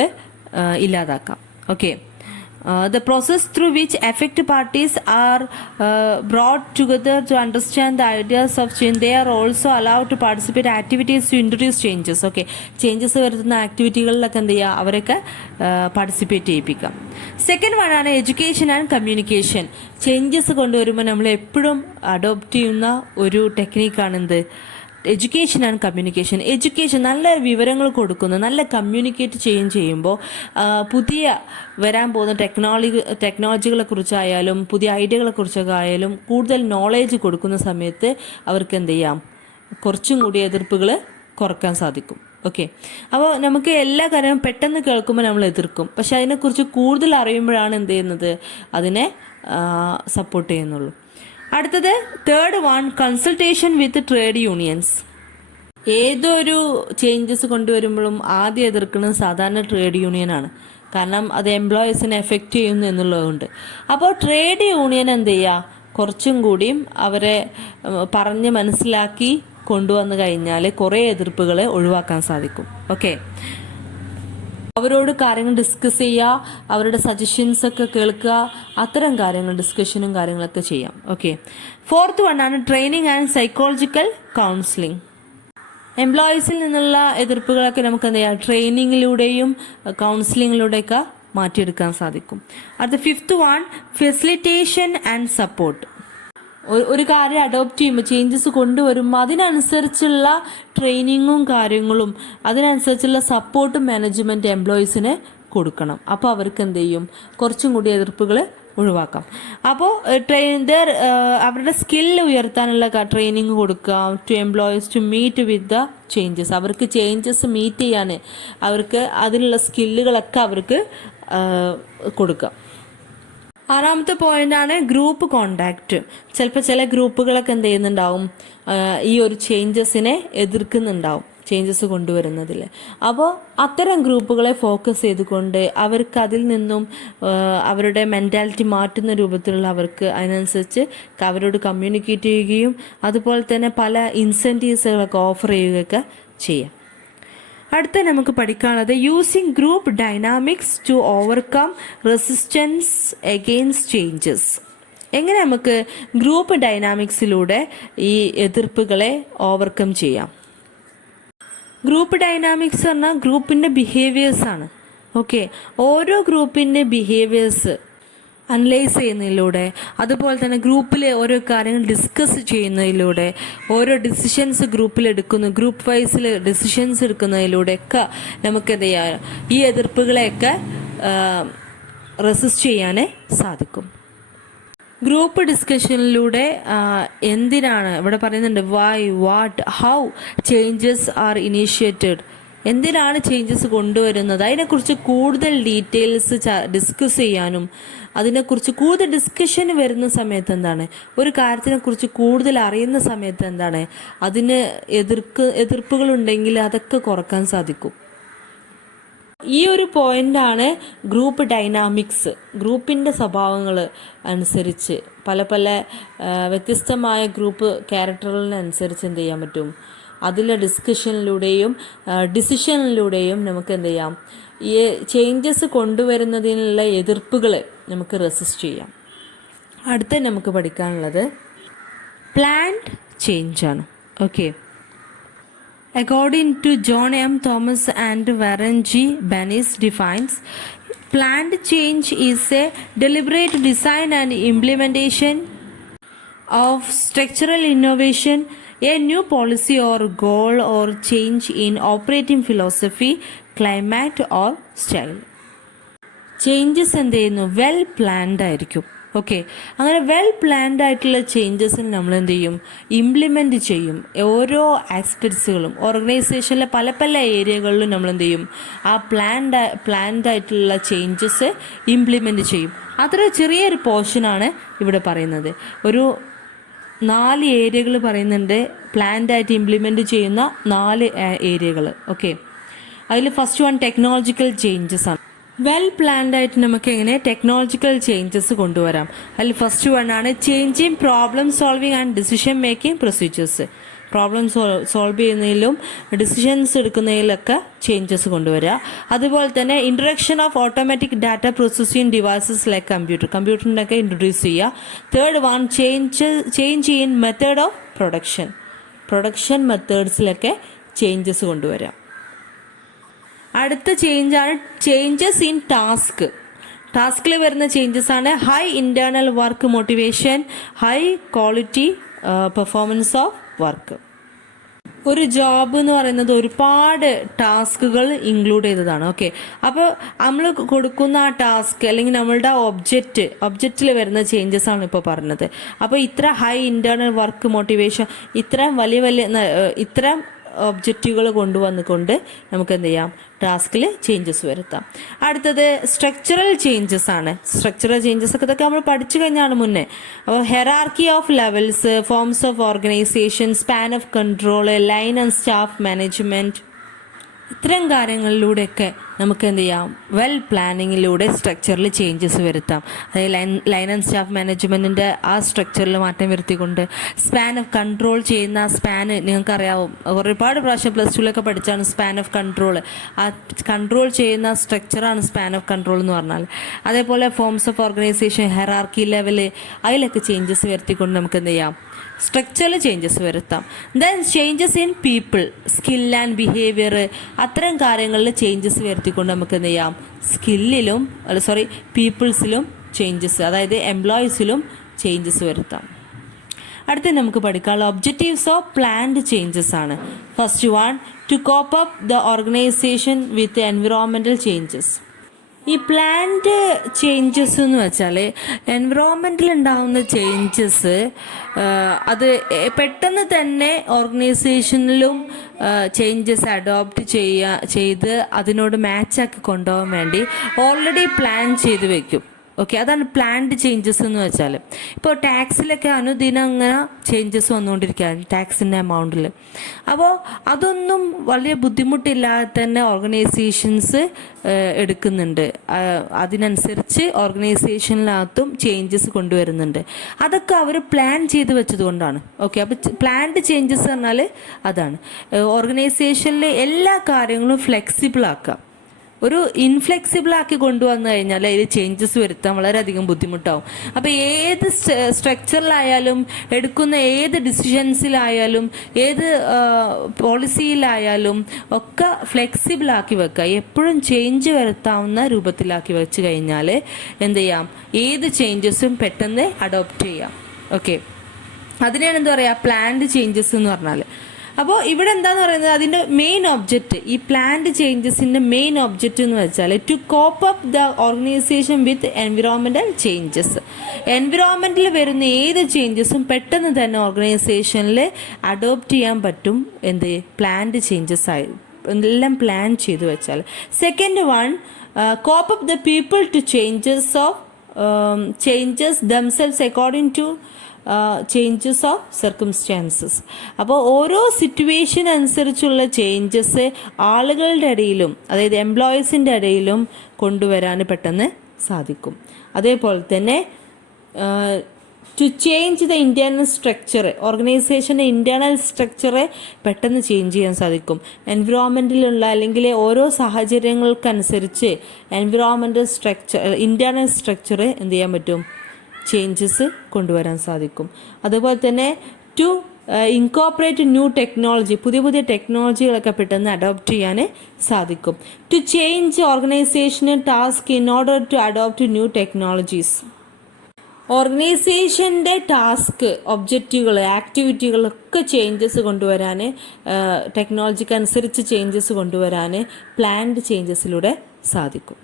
ഇല്ലാതാക്കാം. Okay, the process through which affected parties are brought together to understand the ideas of change. They are also allowed to participate activities to introduce changes. Okay, changes വരുത്തുന്ന ആക്ടിവിറ്റികളിലൊക്കെ എന്ത് ചെയ്യുക, അവരൊക്കെ പാർട്ടിസിപ്പേറ്റ് ചെയ്യിപ്പിക്കാം. സെക്കൻഡ് വൺ ആണ് education and communication. Changes കൊണ്ടുവരുമ്പോൾ നമ്മൾ എപ്പോഴും adopt ചെയ്യുന്ന ഒരു ടെക്നിക്കാണ് എന്ത്, എഡ്യൂക്കേഷൻ ആൻഡ് കമ്മ്യൂണിക്കേഷൻ. എഡ്യൂക്കേഷൻ, നല്ല വിവരങ്ങൾ കൊടുക്കുന്നു, നല്ല കമ്മ്യൂണിക്കേറ്റ് ചെയ്യുമ്പോൾ പുതിയ വരാൻ പോകുന്ന ടെക്നോളജികളെ കുറിച്ചായാലും പുതിയ ഐഡിയകളെ കുറിച്ചൊക്കെ ആയാലും കൂടുതൽ നോളേജ് കൊടുക്കുന്ന സമയത്ത് അവർക്ക് എന്ത് ചെയ്യാം, കുറച്ചും കൂടി എതിർപ്പുകൾ കുറക്കാൻ സാധിക്കും. ഓക്കെ, അപ്പോൾ നമുക്ക് എല്ലാ കാര്യവും പെട്ടെന്ന് കേൾക്കുമ്പോൾ നമ്മൾ എതിർക്കും, പക്ഷെ അതിനെക്കുറിച്ച് കൂടുതൽ അറിയുമ്പോഴാണ് എന്ത് ചെയ്യുന്നത്, അതിനെ സപ്പോർട്ട് ചെയ്യുന്നുള്ളൂ. അടുത്തത് third one, consultation with trade unions. ഏതൊരു ചേഞ്ചസ് കൊണ്ടുവരുമ്പോഴും ആദ്യം എതിർക്കുന്നത് സാധാരണ ട്രേഡ് യൂണിയനാണ്. കാരണം അത് എംപ്ലോയീസിനെ എഫക്റ്റ് ചെയ്യുന്നു എന്നുള്ളതുകൊണ്ട്. അപ്പോൾ ട്രേഡ് യൂണിയൻ എന്ത് ചെയ്യുക, കുറച്ചും കൂടിയും അവരെ പറഞ്ഞ് മനസ്സിലാക്കി കൊണ്ടുവന്നു കഴിഞ്ഞാൽ കുറേ എതിർപ്പുകൾ ഒഴിവാക്കാൻ സാധിക്കും. ഓക്കെ, അവരോട് കാര്യങ്ങൾ ഡിസ്കസ് ചെയ്യുക, അവരുടെ സജഷൻസ് ഒക്കെ കേൾക്കുക, അത്തരം കാര്യങ്ങൾ ഡിസ്കഷനും കാര്യങ്ങളൊക്കെ ചെയ്യാം. ഓക്കെ, ഫോർത്ത് വൺ ആണ് ട്രെയിനിങ് ആൻഡ് സൈക്കോളജിക്കൽ കൗൺസിലിംഗ്. എംപ്ലോയീസിൽ നിന്നുള്ള എതിർപ്പുകളൊക്കെ നമുക്ക് എന്ത് ചെയ്യാം, ട്രെയിനിങ്ങിലൂടെയും കൗൺസിലിങ്ങിലൂടെയൊക്കെ മാറ്റിയെടുക്കാൻ സാധിക്കും. അടുത്ത fifth one, facilitation and support. ഒരു കാര്യം അഡോപ്റ്റ് ചെയ്യുമ്പോൾ, ചേഞ്ചസ് കൊണ്ടുവരുമ്പോൾ അതിനനുസരിച്ചുള്ള ട്രെയിനിങ്ങും കാര്യങ്ങളും അതിനനുസരിച്ചുള്ള സപ്പോർട്ടും മാനേജ്മെൻറ്റ് എംപ്ലോയീസിന് കൊടുക്കണം. അപ്പോൾ അവർക്ക് എന്ത് ചെയ്യും, കുറച്ചും കൂടി എതിർപ്പുകൾ ഒഴിവാക്കാം. അപ്പോൾ അവരുടെ സ്കില്ല് ഉയർത്താനുള്ള ട്രെയിനിങ് കൊടുക്കുക, to employees to meet with the changes. അവർക്ക് ചേഞ്ചസ് മീറ്റ് ചെയ്യാൻ അവർക്ക് അതിനുള്ള സ്കില്ലുകളൊക്കെ അവർക്ക് കൊടുക്കുക. ആറാമത്തെ പോയിന്റാണ് ഗ്രൂപ്പ് കോണ്ടാക്റ്റ്. ചിലപ്പോൾ ചില ഗ്രൂപ്പുകളൊക്കെ എന്ത് ചെയ്യുന്നുണ്ടാവും, ഈ ഒരു ചേഞ്ചസിനെ എതിർക്കുന്നുണ്ടാവും, ചേഞ്ചസ് കൊണ്ടുവരുന്നതിൽ. അപ്പോൾ അത്തരം ഗ്രൂപ്പുകളെ ഫോക്കസ് ചെയ്തുകൊണ്ട് അവർക്ക് അതിൽ നിന്നും അവരുടെ മെൻറ്റാലിറ്റി മാറ്റുന്ന രൂപത്തിലുള്ള അവർക്ക് അതിനനുസരിച്ച് അവരോട് കമ്മ്യൂണിക്കേറ്റ് ചെയ്യുകയും അതുപോലെ തന്നെ പല ഇൻസെൻറ്റീവ്സുകളൊക്കെ ഓഫർ ചെയ്യുകയൊക്കെ ചെയ്യാം. അടുത്ത നമുക്ക് പഠിക്കാനുള്ളത് using group dynamics to overcome resistance against changes. എങ്ങനെ നമുക്ക് ഗ്രൂപ്പ് ഡൈനാമിക്സിലൂടെ ഈ എതിർപ്പുകളെ ഓവർകം ചെയ്യാം? ഗ്രൂപ്പ് ഡൈനാമിക്സ് പറഞ്ഞാൽ ഗ്രൂപ്പിൻ്റെ ബിഹേവിയേഴ്സാണ്. ഓക്കെ, ഓരോ ഗ്രൂപ്പിൻ്റെ ബിഹേവിയേഴ്സ് അനലൈസ് ചെയ്യുന്നതിലൂടെ, അതുപോലെ തന്നെ ഗ്രൂപ്പിൽ ഓരോ കാര്യങ്ങൾ ഡിസ്കസ് ചെയ്യുന്നതിലൂടെ, ഓരോ ഡിസിഷൻസ് ഗ്രൂപ്പിലെടുക്കുന്നു, ഗ്രൂപ്പ് വൈസിൽ ഡിസിഷൻസ് എടുക്കുന്നതിലൂടെയൊക്കെ നമുക്ക് എന്ത് ചെയ്യാം, ഈ എതിർപ്പുകളെയൊക്കെ റെസിസ്റ്റ് ചെയ്യാൻ സാധിക്കും. ഗ്രൂപ്പ് ഡിസ്കഷനിലൂടെ എന്തിനാണ് ഇവിടെ പറയുന്നുണ്ട്, why, what, how changes are initiated. എന്തിനാണ് ചേഞ്ചസ് കൊണ്ടുവരുന്നത്, അതിനെക്കുറിച്ച് കൂടുതൽ ഡീറ്റെയിൽസ് ഡിസ്കസ് ചെയ്യാനും അതിനെക്കുറിച്ച് കൂടുതൽ ഡിസ്കഷൻ വരുന്ന സമയത്ത് എന്താണ്, ഒരു കാര്യത്തിനെക്കുറിച്ച് കൂടുതൽ അറിയുന്ന സമയത്ത് എന്താണ്, അതിന് എതിർപ്പുകളുണ്ടെങ്കിൽ അതൊക്കെ കുറക്കാൻ സാധിക്കും. ഈ ഒരു പോയിൻ്റാണ് ഗ്രൂപ്പ് ഡൈനാമിക്സ്. ഗ്രൂപ്പിൻ്റെ സ്വഭാവങ്ങൾ അനുസരിച്ച് പല പല വ്യത്യസ്തമായ ഗ്രൂപ്പ് ക്യാരക്ടറുകളിനനുസരിച്ച് എന്ത് ചെയ്യാൻ പറ്റും, അതിലെ ഡിസ്കഷനിലൂടെയും ഡിസിഷനിലൂടെയും നമുക്ക് എന്ത് ചെയ്യാം, ഈ ചേഞ്ചസ് കൊണ്ടുവരുന്നതിനുള്ള എതിർപ്പുകൾ നമുക്ക് റെസിസ്റ്റ് ചെയ്യാം. അടുത്ത നമുക്ക് പഠിക്കാനുള്ളത് പ്ലാൻഡ് ചേഞ്ചാണ്. Okay, according to John M Thomas and Warren G Bennis defines planned change is a deliberate design and implementation of structural innovation A new policy or goal or change in operating philosophy, climate or style. Changes എന്ത് ചെയ്യുന്നു? Well planned ആയിരിക്കും. Okay, അങ്ങനെ well planned ആയിട്ടുള്ള ചേഞ്ചസിന് നമ്മൾ എന്ത് ചെയ്യും? Implement ചെയ്യും. ഓരോ ആസ്പെക്ട്സുകളും ഓർഗനൈസേഷനിലെ പല പല ഏരിയകളിലും നമ്മൾ എന്ത് ചെയ്യും? ആ പ്ലാൻഡ് ആയിട്ടുള്ള ചേഞ്ചസ് ഇംപ്ലിമെൻറ്റ് ചെയ്യും. അത്ര ചെറിയൊരു പോർഷനാണ് ഇവിടെ പറയുന്നത്. ഒരു 4 ഏരിയകൾ പറയുന്നുണ്ട്, പ്ലാൻഡ് ആയിട്ട് ഇംപ്ലിമെൻറ്റ് ചെയ്യുന്ന 4 ഏരിയകൾ. ഓക്കെ, അതിൽ ഫസ്റ്റ് വൺ ടെക്നോളജിക്കൽ ചേഞ്ചസ് ആണ്. വെൽ പ്ലാൻഡ് ആയിട്ട് നമുക്ക് എങ്ങനെ ടെക്നോളജിക്കൽ ചേഞ്ചസ് കൊണ്ടുവരാം? അതിൽ ഫസ്റ്റ് വൺ ആണ് changing problem solving and decision making procedures. Problem solve ചെയ്യുന്നതിലും ഡിസിഷൻസ് എടുക്കുന്നതിലൊക്കെ ചേഞ്ചസ് കൊണ്ടുവരിക. അതുപോലെ തന്നെ introduction of automatic data processing devices like കമ്പ്യൂട്ടറിനൊക്കെ ഇൻട്രൊഡ്യൂസ് ചെയ്യുക. Third one change in method of production മെത്തേഡ്സിലൊക്കെ ചേഞ്ചസ് കൊണ്ടുവരാം. അടുത്ത ചേഞ്ചാണ് ചേഞ്ചസ് ഇൻ ടാസ്കിൽ വരുന്ന ചേഞ്ചസ് ആണ് high internal work motivation, high quality performance of work. ഒരു ജോബ് എന്ന് പറയുന്നത് ഒരുപാട് ടാസ്കുകൾ ഇൻക്ലൂഡ് ചെയ്തതാണ്. ഓക്കെ, അപ്പോൾ നമ്മൾ കൊടുക്കുന്ന ആ ടാസ്ക് അല്ലെങ്കിൽ നമ്മളുടെ ഒബ്ജക്റ്റിൽ വരുന്ന ചേഞ്ചസ് ആണ് ഇപ്പോൾ പറഞ്ഞത്. അപ്പോൾ ഇത്ര ഹൈ ഇൻറ്റേർണൽ വർക്ക് മോട്ടിവേഷൻ, ഇത്രയും ഇത്തരം ഒബ്ജക്റ്റുകൾ കൊണ്ടുവന്നുകൊണ്ട് നമുക്ക് എന്ത് ചെയ്യാം? ടാസ്കിൽ ചേഞ്ചസ് വരുത്താം. അടുത്തത് സ്ട്രക്ചറൽ ചേഞ്ചസ് ആണ്. സ്ട്രക്ചറൽ ചേഞ്ചസ് ഒക്കെ ഇതൊക്കെ നമ്മൾ പഠിച്ചു കഴിഞ്ഞാണ് മുന്നേ. അപ്പോൾ hierarchy of levels, forms of organisation, span of control, line and staff management, ഇത്തരം കാര്യങ്ങളിലൂടെയൊക്കെ നമുക്ക് എന്ത് ചെയ്യാം? വെൽ പ്ലാനിങ്ങിലൂടെ സ്ട്രക്ചറിൽ ചേഞ്ചസ് വരുത്താം. അതായത് ലൈൻ ആൻഡ് സ്റ്റാഫ് മാനേജ്മെൻറ്റിൻ്റെ ആ സ്ട്രക്ചറിൽ മാറ്റം വരുത്തിക്കൊണ്ട് സ്പാൻ ഓഫ് കൺട്രോൾ ചെയ്യുന്ന സ്പാന് നിങ്ങൾക്കറിയാവും, ഒരുപാട് പ്രാവശ്യം പ്ലസ് ടുവിലൊക്കെ പഠിച്ചാണ് സ്പാൻ ഓഫ് കൺട്രോൾ. ആ കൺട്രോൾ ചെയ്യുന്ന സ്ട്രക്ചറാണ് സ്പാൻ ഓഫ് കൺട്രോൾ എന്ന് പറഞ്ഞാൽ. അതേപോലെ forms of organisation, hierarchy level, അതിലൊക്കെ ചേഞ്ചസ് വരുത്തിക്കൊണ്ട് നമുക്ക് എന്ത് ചെയ്യാം? സ്ട്രക്ചറിൽ ചേഞ്ചസ് വരുത്താം. Then changes in people, skill and behaviour, അത്തരം കാര്യങ്ങളിൽ ചേഞ്ചസ് വരുത്തിക്കൊണ്ട് നമുക്ക് എന്ത് ചെയ്യാം? പീപ്പിൾസിലും ചേഞ്ചസ്, അതായത് എംപ്ലോയീസിലും ചേഞ്ചസ് വരുത്താം. അടുത്ത നമുക്ക് പഠിക്കാനുള്ള ഒബ്ജക്റ്റീവ്സ് ഓഫ് പ്ലാൻഡ് ചേഞ്ചസ് ആണ്. First one, to cope up the organisation with environmental changes. ഈ പ്ലാന്റ് ചേഞ്ചസ് എന്ന് വെച്ചാൽ എൻവിറോൺമെൻറ്റിൽ ഉണ്ടാകുന്ന ചേഞ്ചസ് അത് പെട്ടെന്ന് തന്നെ ഓർഗനൈസേഷനിലും ചേഞ്ചസ് അഡോപ്റ്റ് ചെയ്ത് അതിനോട് മാച്ചാക്കി കൊണ്ടുപോകാൻ വേണ്ടി ഓൾറെഡി പ്ലാൻ ചെയ്ത് വെക്കും. ഓക്കെ, അതാണ് പ്ലാൻഡ് ചേഞ്ചസ് എന്ന് വെച്ചാൽ. ഇപ്പോൾ ടാക്സിലൊക്കെ അനുദിനം അങ്ങനെ ചേഞ്ചസ് വന്നുകൊണ്ടിരിക്കുകയാണ്, ടാക്സിൻ്റെ എമൗണ്ടിൽ. അപ്പോൾ അതൊന്നും വലിയ ബുദ്ധിമുട്ടില്ലാതെ തന്നെ ഓർഗനൈസേഷൻസ് എടുക്കുന്നുണ്ട്. അതിനനുസരിച്ച് ഓർഗനൈസേഷനിനകത്തും ചേഞ്ചസ് കൊണ്ടുവരുന്നുണ്ട്. അതൊക്കെ അവർ പ്ലാൻ ചെയ്ത് വെച്ചതുകൊണ്ടാണ്. ഓക്കെ, അപ്പോൾ പ്ലാൻഡ് ചേഞ്ചസ് പറഞ്ഞാൽ അതാണ് ഓർഗനൈസേഷനിലെ എല്ലാ കാര്യങ്ങളും ഫ്ലെക്സിബിൾ ആക്കുക. ഒരു ഇൻഫ്ലെക്സിബിൾ ആക്കി കൊണ്ടുവന്നു കഴിഞ്ഞാൽ അതിൽ ചേഞ്ചസ് വരുത്താൻ വളരെയധികം ബുദ്ധിമുട്ടാവും. അപ്പോൾ ഏത് സ്ട്രക്ചറിലായാലും, എടുക്കുന്ന ഏത് ഡിസിഷൻസിലായാലും, ഏത് പോളിസിയിലായാലും ഒക്കെ ഫ്ലെക്സിബിൾ ആക്കി വെക്കുക. എപ്പോഴും ചേഞ്ച് വരുത്താവുന്ന രൂപത്തിലാക്കി വെച്ച് കഴിഞ്ഞാൽ എന്ത് ചെയ്യാം? ഏത് ചേഞ്ചസും പെട്ടെന്ന് അഡോപ്റ്റ് ചെയ്യാം. ഓക്കെ, അതിനെയാണ് എന്താ പറയുക? പ്ലാൻഡ് ചേഞ്ചസ് എന്ന് പറഞ്ഞാൽ. അപ്പോൾ ഇവിടെ എന്താന്ന് പറയുന്നത്, അതിൻ്റെ മെയിൻ ഒബ്ജക്റ്റ്, ഈ പ്ലാൻഡ് ചേഞ്ചസിൻ്റെ മെയിൻ ഒബ്ജക്റ്റ് എന്ന് വെച്ചാൽ to cope up the organisation with environmental changes. എൻവിറോൺമെൻറ്റിൽ വരുന്ന ഏത് ചേഞ്ചസും പെട്ടെന്ന് തന്നെ ഓർഗനൈസേഷനിൽ അഡോപ്റ്റ് ചെയ്യാൻ പറ്റും. എന്ത്? പ്ലാൻഡ് ചേഞ്ചസ് ആയി എല്ലാം പ്ലാൻ ചെയ്ത് വെച്ചാൽ. Second one, cope up the people to changes themselves according to changes of circumstances. അപ്പോൾ ഓരോ സിറ്റുവേഷൻ അനുസരിച്ചുള്ള ചേഞ്ചസ് ആളുകളുടെ ഇടയിലും, അതായത് എംപ്ലോയീസിൻ്റെ ഇടയിലും കൊണ്ടുവരാൻ പെട്ടെന്ന് സാധിക്കും. അതേപോലെ തന്നെ to change the internal structure, ഓർഗനൈസേഷൻ്റെ ഇൻറ്റേർണൽ സ്ട്രക്ചറെ പെട്ടെന്ന് ചേഞ്ച് ചെയ്യാൻ സാധിക്കും. എൻവിറോൺമെൻറ്റിലുള്ള അല്ലെങ്കിൽ ഓരോ സാഹചര്യങ്ങൾക്കനുസരിച്ച് ഇൻറ്റേർണൽ സ്ട്രക്ചർ എന്ത് ചെയ്യാൻ പറ്റും? ചേഞ്ചസ് കൊണ്ടുവരാൻ സാധിക്കും. അതുപോലെ തന്നെ ടു ഇൻകോപ്പറേറ്റ് ന്യൂ ടെക്നോളജി, പുതിയ ടെക്നോളജികളൊക്കെ പെട്ടെന്ന് അഡോപ്റ്റ് ചെയ്യാൻ സാധിക്കും. To change organisational task in order to adopt new technologies. ഓർഗനൈസേഷൻ്റെ ടാസ്ക്, ഒബ്ജക്റ്റുകൾ, ആക്ടിവിറ്റികളൊക്കെ ചേഞ്ചസ് കൊണ്ടുവരാൻ, ടെക്നോളജിക്ക് അനുസരിച്ച് ചേഞ്ചസ് കൊണ്ടുവരാൻ പ്ലാൻഡ് ചേഞ്ചസിലൂടെ സാധിക്കും.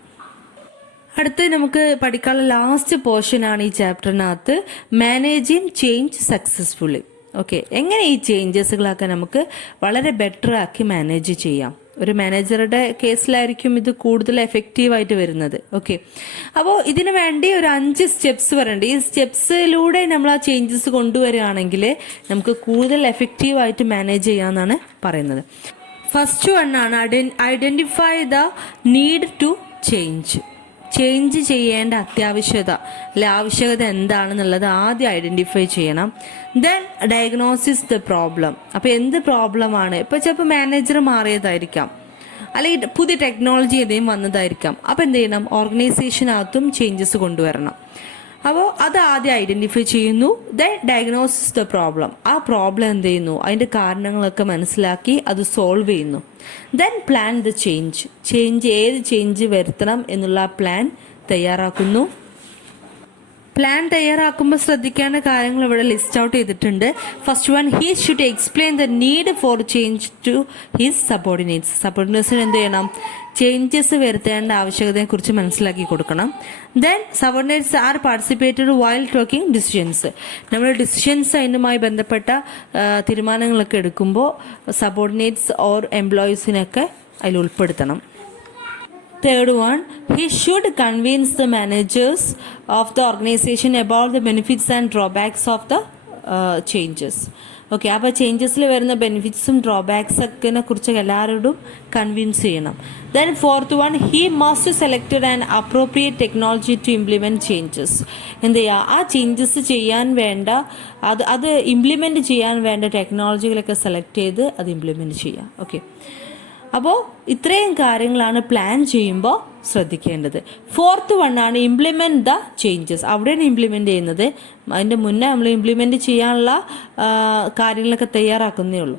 അടുത്ത് നമുക്ക് പഠിക്കാനുള്ള ലാസ്റ്റ് പോർഷനാണ് ഈ ചാപ്റ്ററിനകത്ത് മാനേജിങ് ചേഞ്ച് സക്സസ്ഫുള്ളി. ഓക്കെ, എങ്ങനെ ഈ ചേഞ്ചസുകളൊക്കെ നമുക്ക് വളരെ ബെറ്റർ ആക്കി മാനേജ് ചെയ്യാം. ഒരു മാനേജറുടെ കേസിലായിരിക്കും ഇത് കൂടുതൽ എഫക്റ്റീവായിട്ട് വരുന്നത്. ഓക്കെ, അപ്പോൾ ഇതിനു വേണ്ടി ഒരു 5 സ്റ്റെപ്സ് പറയുന്നുണ്ട്. ഈ സ്റ്റെപ്സിലൂടെ നമ്മൾ ആ ചേഞ്ചസ് കൊണ്ടുവരികയാണെങ്കിൽ നമുക്ക് കൂടുതൽ എഫക്റ്റീവായിട്ട് മാനേജ് ചെയ്യാമെന്നാണ് പറയുന്നത്. ഫസ്റ്റ് വണ്ണാണ് identify the need to change ചെയ്യേണ്ട അത്യാവശ്യത അല്ലെ ആവശ്യകത എന്താണെന്നുള്ളത് ആദ്യം ഐഡൻറ്റിഫൈ ചെയ്യണം. Then diagnosis the problem. അപ്പോൾ എന്ത് പ്രോബ്ലമാണ്? ഇപ്പോൾ ചിലപ്പോൾ മാനേജർ മാറിയതായിരിക്കാം, അല്ലെങ്കിൽ പുതിയ ടെക്നോളജി എന്തെങ്കിലും വന്നതായിരിക്കാം. അപ്പോൾ എന്ത് ചെയ്യണം? ഓർഗനൈസേഷനകത്തും ചേഞ്ചസ് കൊണ്ടുവരണം. അപ്പോൾ അത് ആദ്യം ഐഡൻറ്റിഫൈ ചെയ്യുന്നു. Then diagnosis the problem. ആ പ്രോബ്ലം എന്ത് ചെയ്യുന്നു? അതിൻ്റെ കാരണങ്ങളൊക്കെ മനസ്സിലാക്കി അത് സോൾവ് ചെയ്യുന്നു. ദെൻ പ്ലാൻ ദ ഏത് ചേഞ്ച് വരുത്തണം എന്നുള്ള പ്ലാൻ തയ്യാറാക്കുന്നു. പ്ലാൻ തയ്യാറാക്കുമ്പോൾ ശ്രദ്ധിക്കേണ്ട കാര്യങ്ങൾ ഇവിടെ ലിസ്റ്റ് ഔട്ട് ചെയ്തിട്ടുണ്ട്. First one, he should explain the need for change to his സബോർഡിനേറ്റ്സിന് എന്ത് ചെയ്യണം? ചേഞ്ചസ് വരുത്തേണ്ട ആവശ്യകതയെക്കുറിച്ച് മനസ്സിലാക്കി കൊടുക്കണം. Then subordinates are participated while talking decisions. നമ്മൾ ഡിസിഷൻസ് അതിനുമായി ബന്ധപ്പെട്ട തീരുമാനങ്ങളൊക്കെ എടുക്കുമ്പോൾ സബോർഡിനേറ്റ്സ് ഓർ എംപ്ലോയീസിനൊക്കെ അതിൽ ഉൾപ്പെടുത്തണം. Third one, he should convince the managers of the organization about the benefits and drawbacks of the changes. Okay, അപ്പോൾ ചേഞ്ചസിൽ വരുന്ന ബെനിഫിറ്റ്സും ഡ്രോബാക്സൊക്കെ കുറിച്ച് എല്ലാവരോടും കൺവിൻസ് ചെയ്യണം. Then fourth one, he must selected and appropriate technology to implement changes. എന്ത് ചെയ്യുക? ആ ചേഞ്ചസ് ചെയ്യാൻ വേണ്ട അത് ഇംപ്ലിമെൻറ്റ് ചെയ്യാൻ വേണ്ട ടെക്നോളജികളൊക്കെ സെലക്ട് ചെയ്ത് അത് ഇംപ്ലിമെൻറ്റ് ചെയ്യുക. ഓക്കെ, അപ്പോൾ ഇത്രയും കാര്യങ്ങളാണ് പ്ലാൻ ചെയ്യുമ്പോൾ ശ്രദ്ധിക്കേണ്ടത്. ഫോർത്ത് വണ്ണാണ് ഇംപ്ലിമെൻറ്റ് ദ ചേഞ്ചസ്. അവിടെയാണ് ഇംപ്ലിമെൻറ്റ് ചെയ്യുന്നത്. അതിൻ്റെ മുന്നേ നമ്മൾ ഇംപ്ലിമെൻറ്റ് ചെയ്യാനുള്ള കാര്യങ്ങളൊക്കെ തയ്യാറാക്കുന്നേ ഉള്ളൂ.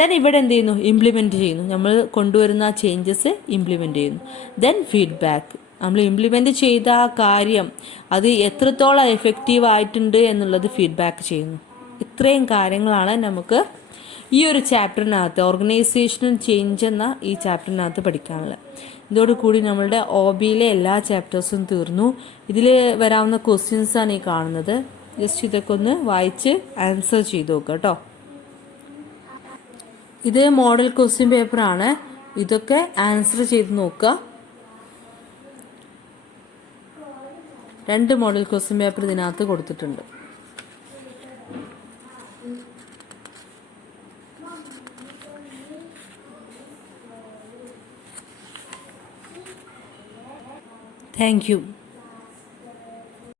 ദെൻ ഇവിടെ എന്ത് ചെയ്യുന്നു? ഇംപ്ലിമെൻറ്റ് ചെയ്യുന്നു. നമ്മൾ കൊണ്ടുവരുന്ന ചേഞ്ചസ് ഇംപ്ലിമെൻറ്റ് ചെയ്യുന്നു. Then feedback. നമ്മൾ ഇംപ്ലിമെൻറ്റ് ചെയ്ത ആ കാര്യം അത് എത്രത്തോളം എഫക്റ്റീവ് ആയിട്ടുണ്ട് എന്നുള്ളത് ഫീഡ്ബാക്ക് ചെയ്യുന്നു. ഇത്രയും കാര്യങ്ങളാണ് നമുക്ക് ഈ ഒരു ചാപ്റ്ററിനകത്ത്, ഓർഗനൈസേഷണൽ ചേഞ്ച് എന്ന ഈ ചാപ്റ്ററിനകത്ത് പഠിക്കാനുള്ളത്. ഇതോടുകൂടി നമ്മളുടെ OBയിലെ എല്ലാ ചാപ്റ്റേഴ്സും തീർന്നു. ഇതിൽ വരാവുന്ന ക്വസ്റ്റ്യൻസാണ് ഈ കാണുന്നത്. ജസ്റ്റ് ഇതൊക്കെ ഒന്ന് വായിച്ച് ആൻസർ ചെയ്ത് നോക്കുക കേട്ടോ. ഇത് മോഡൽ ക്വസ്റ്റ്യൻ പേപ്പറാണ്. ഇതൊക്കെ ആൻസർ ചെയ്ത് നോക്കുക. 2 മോഡൽ ക്വസ്റ്റ്യൻ പേപ്പർ ഇതിനകത്ത് കൊടുത്തിട്ടുണ്ട്. Thank you.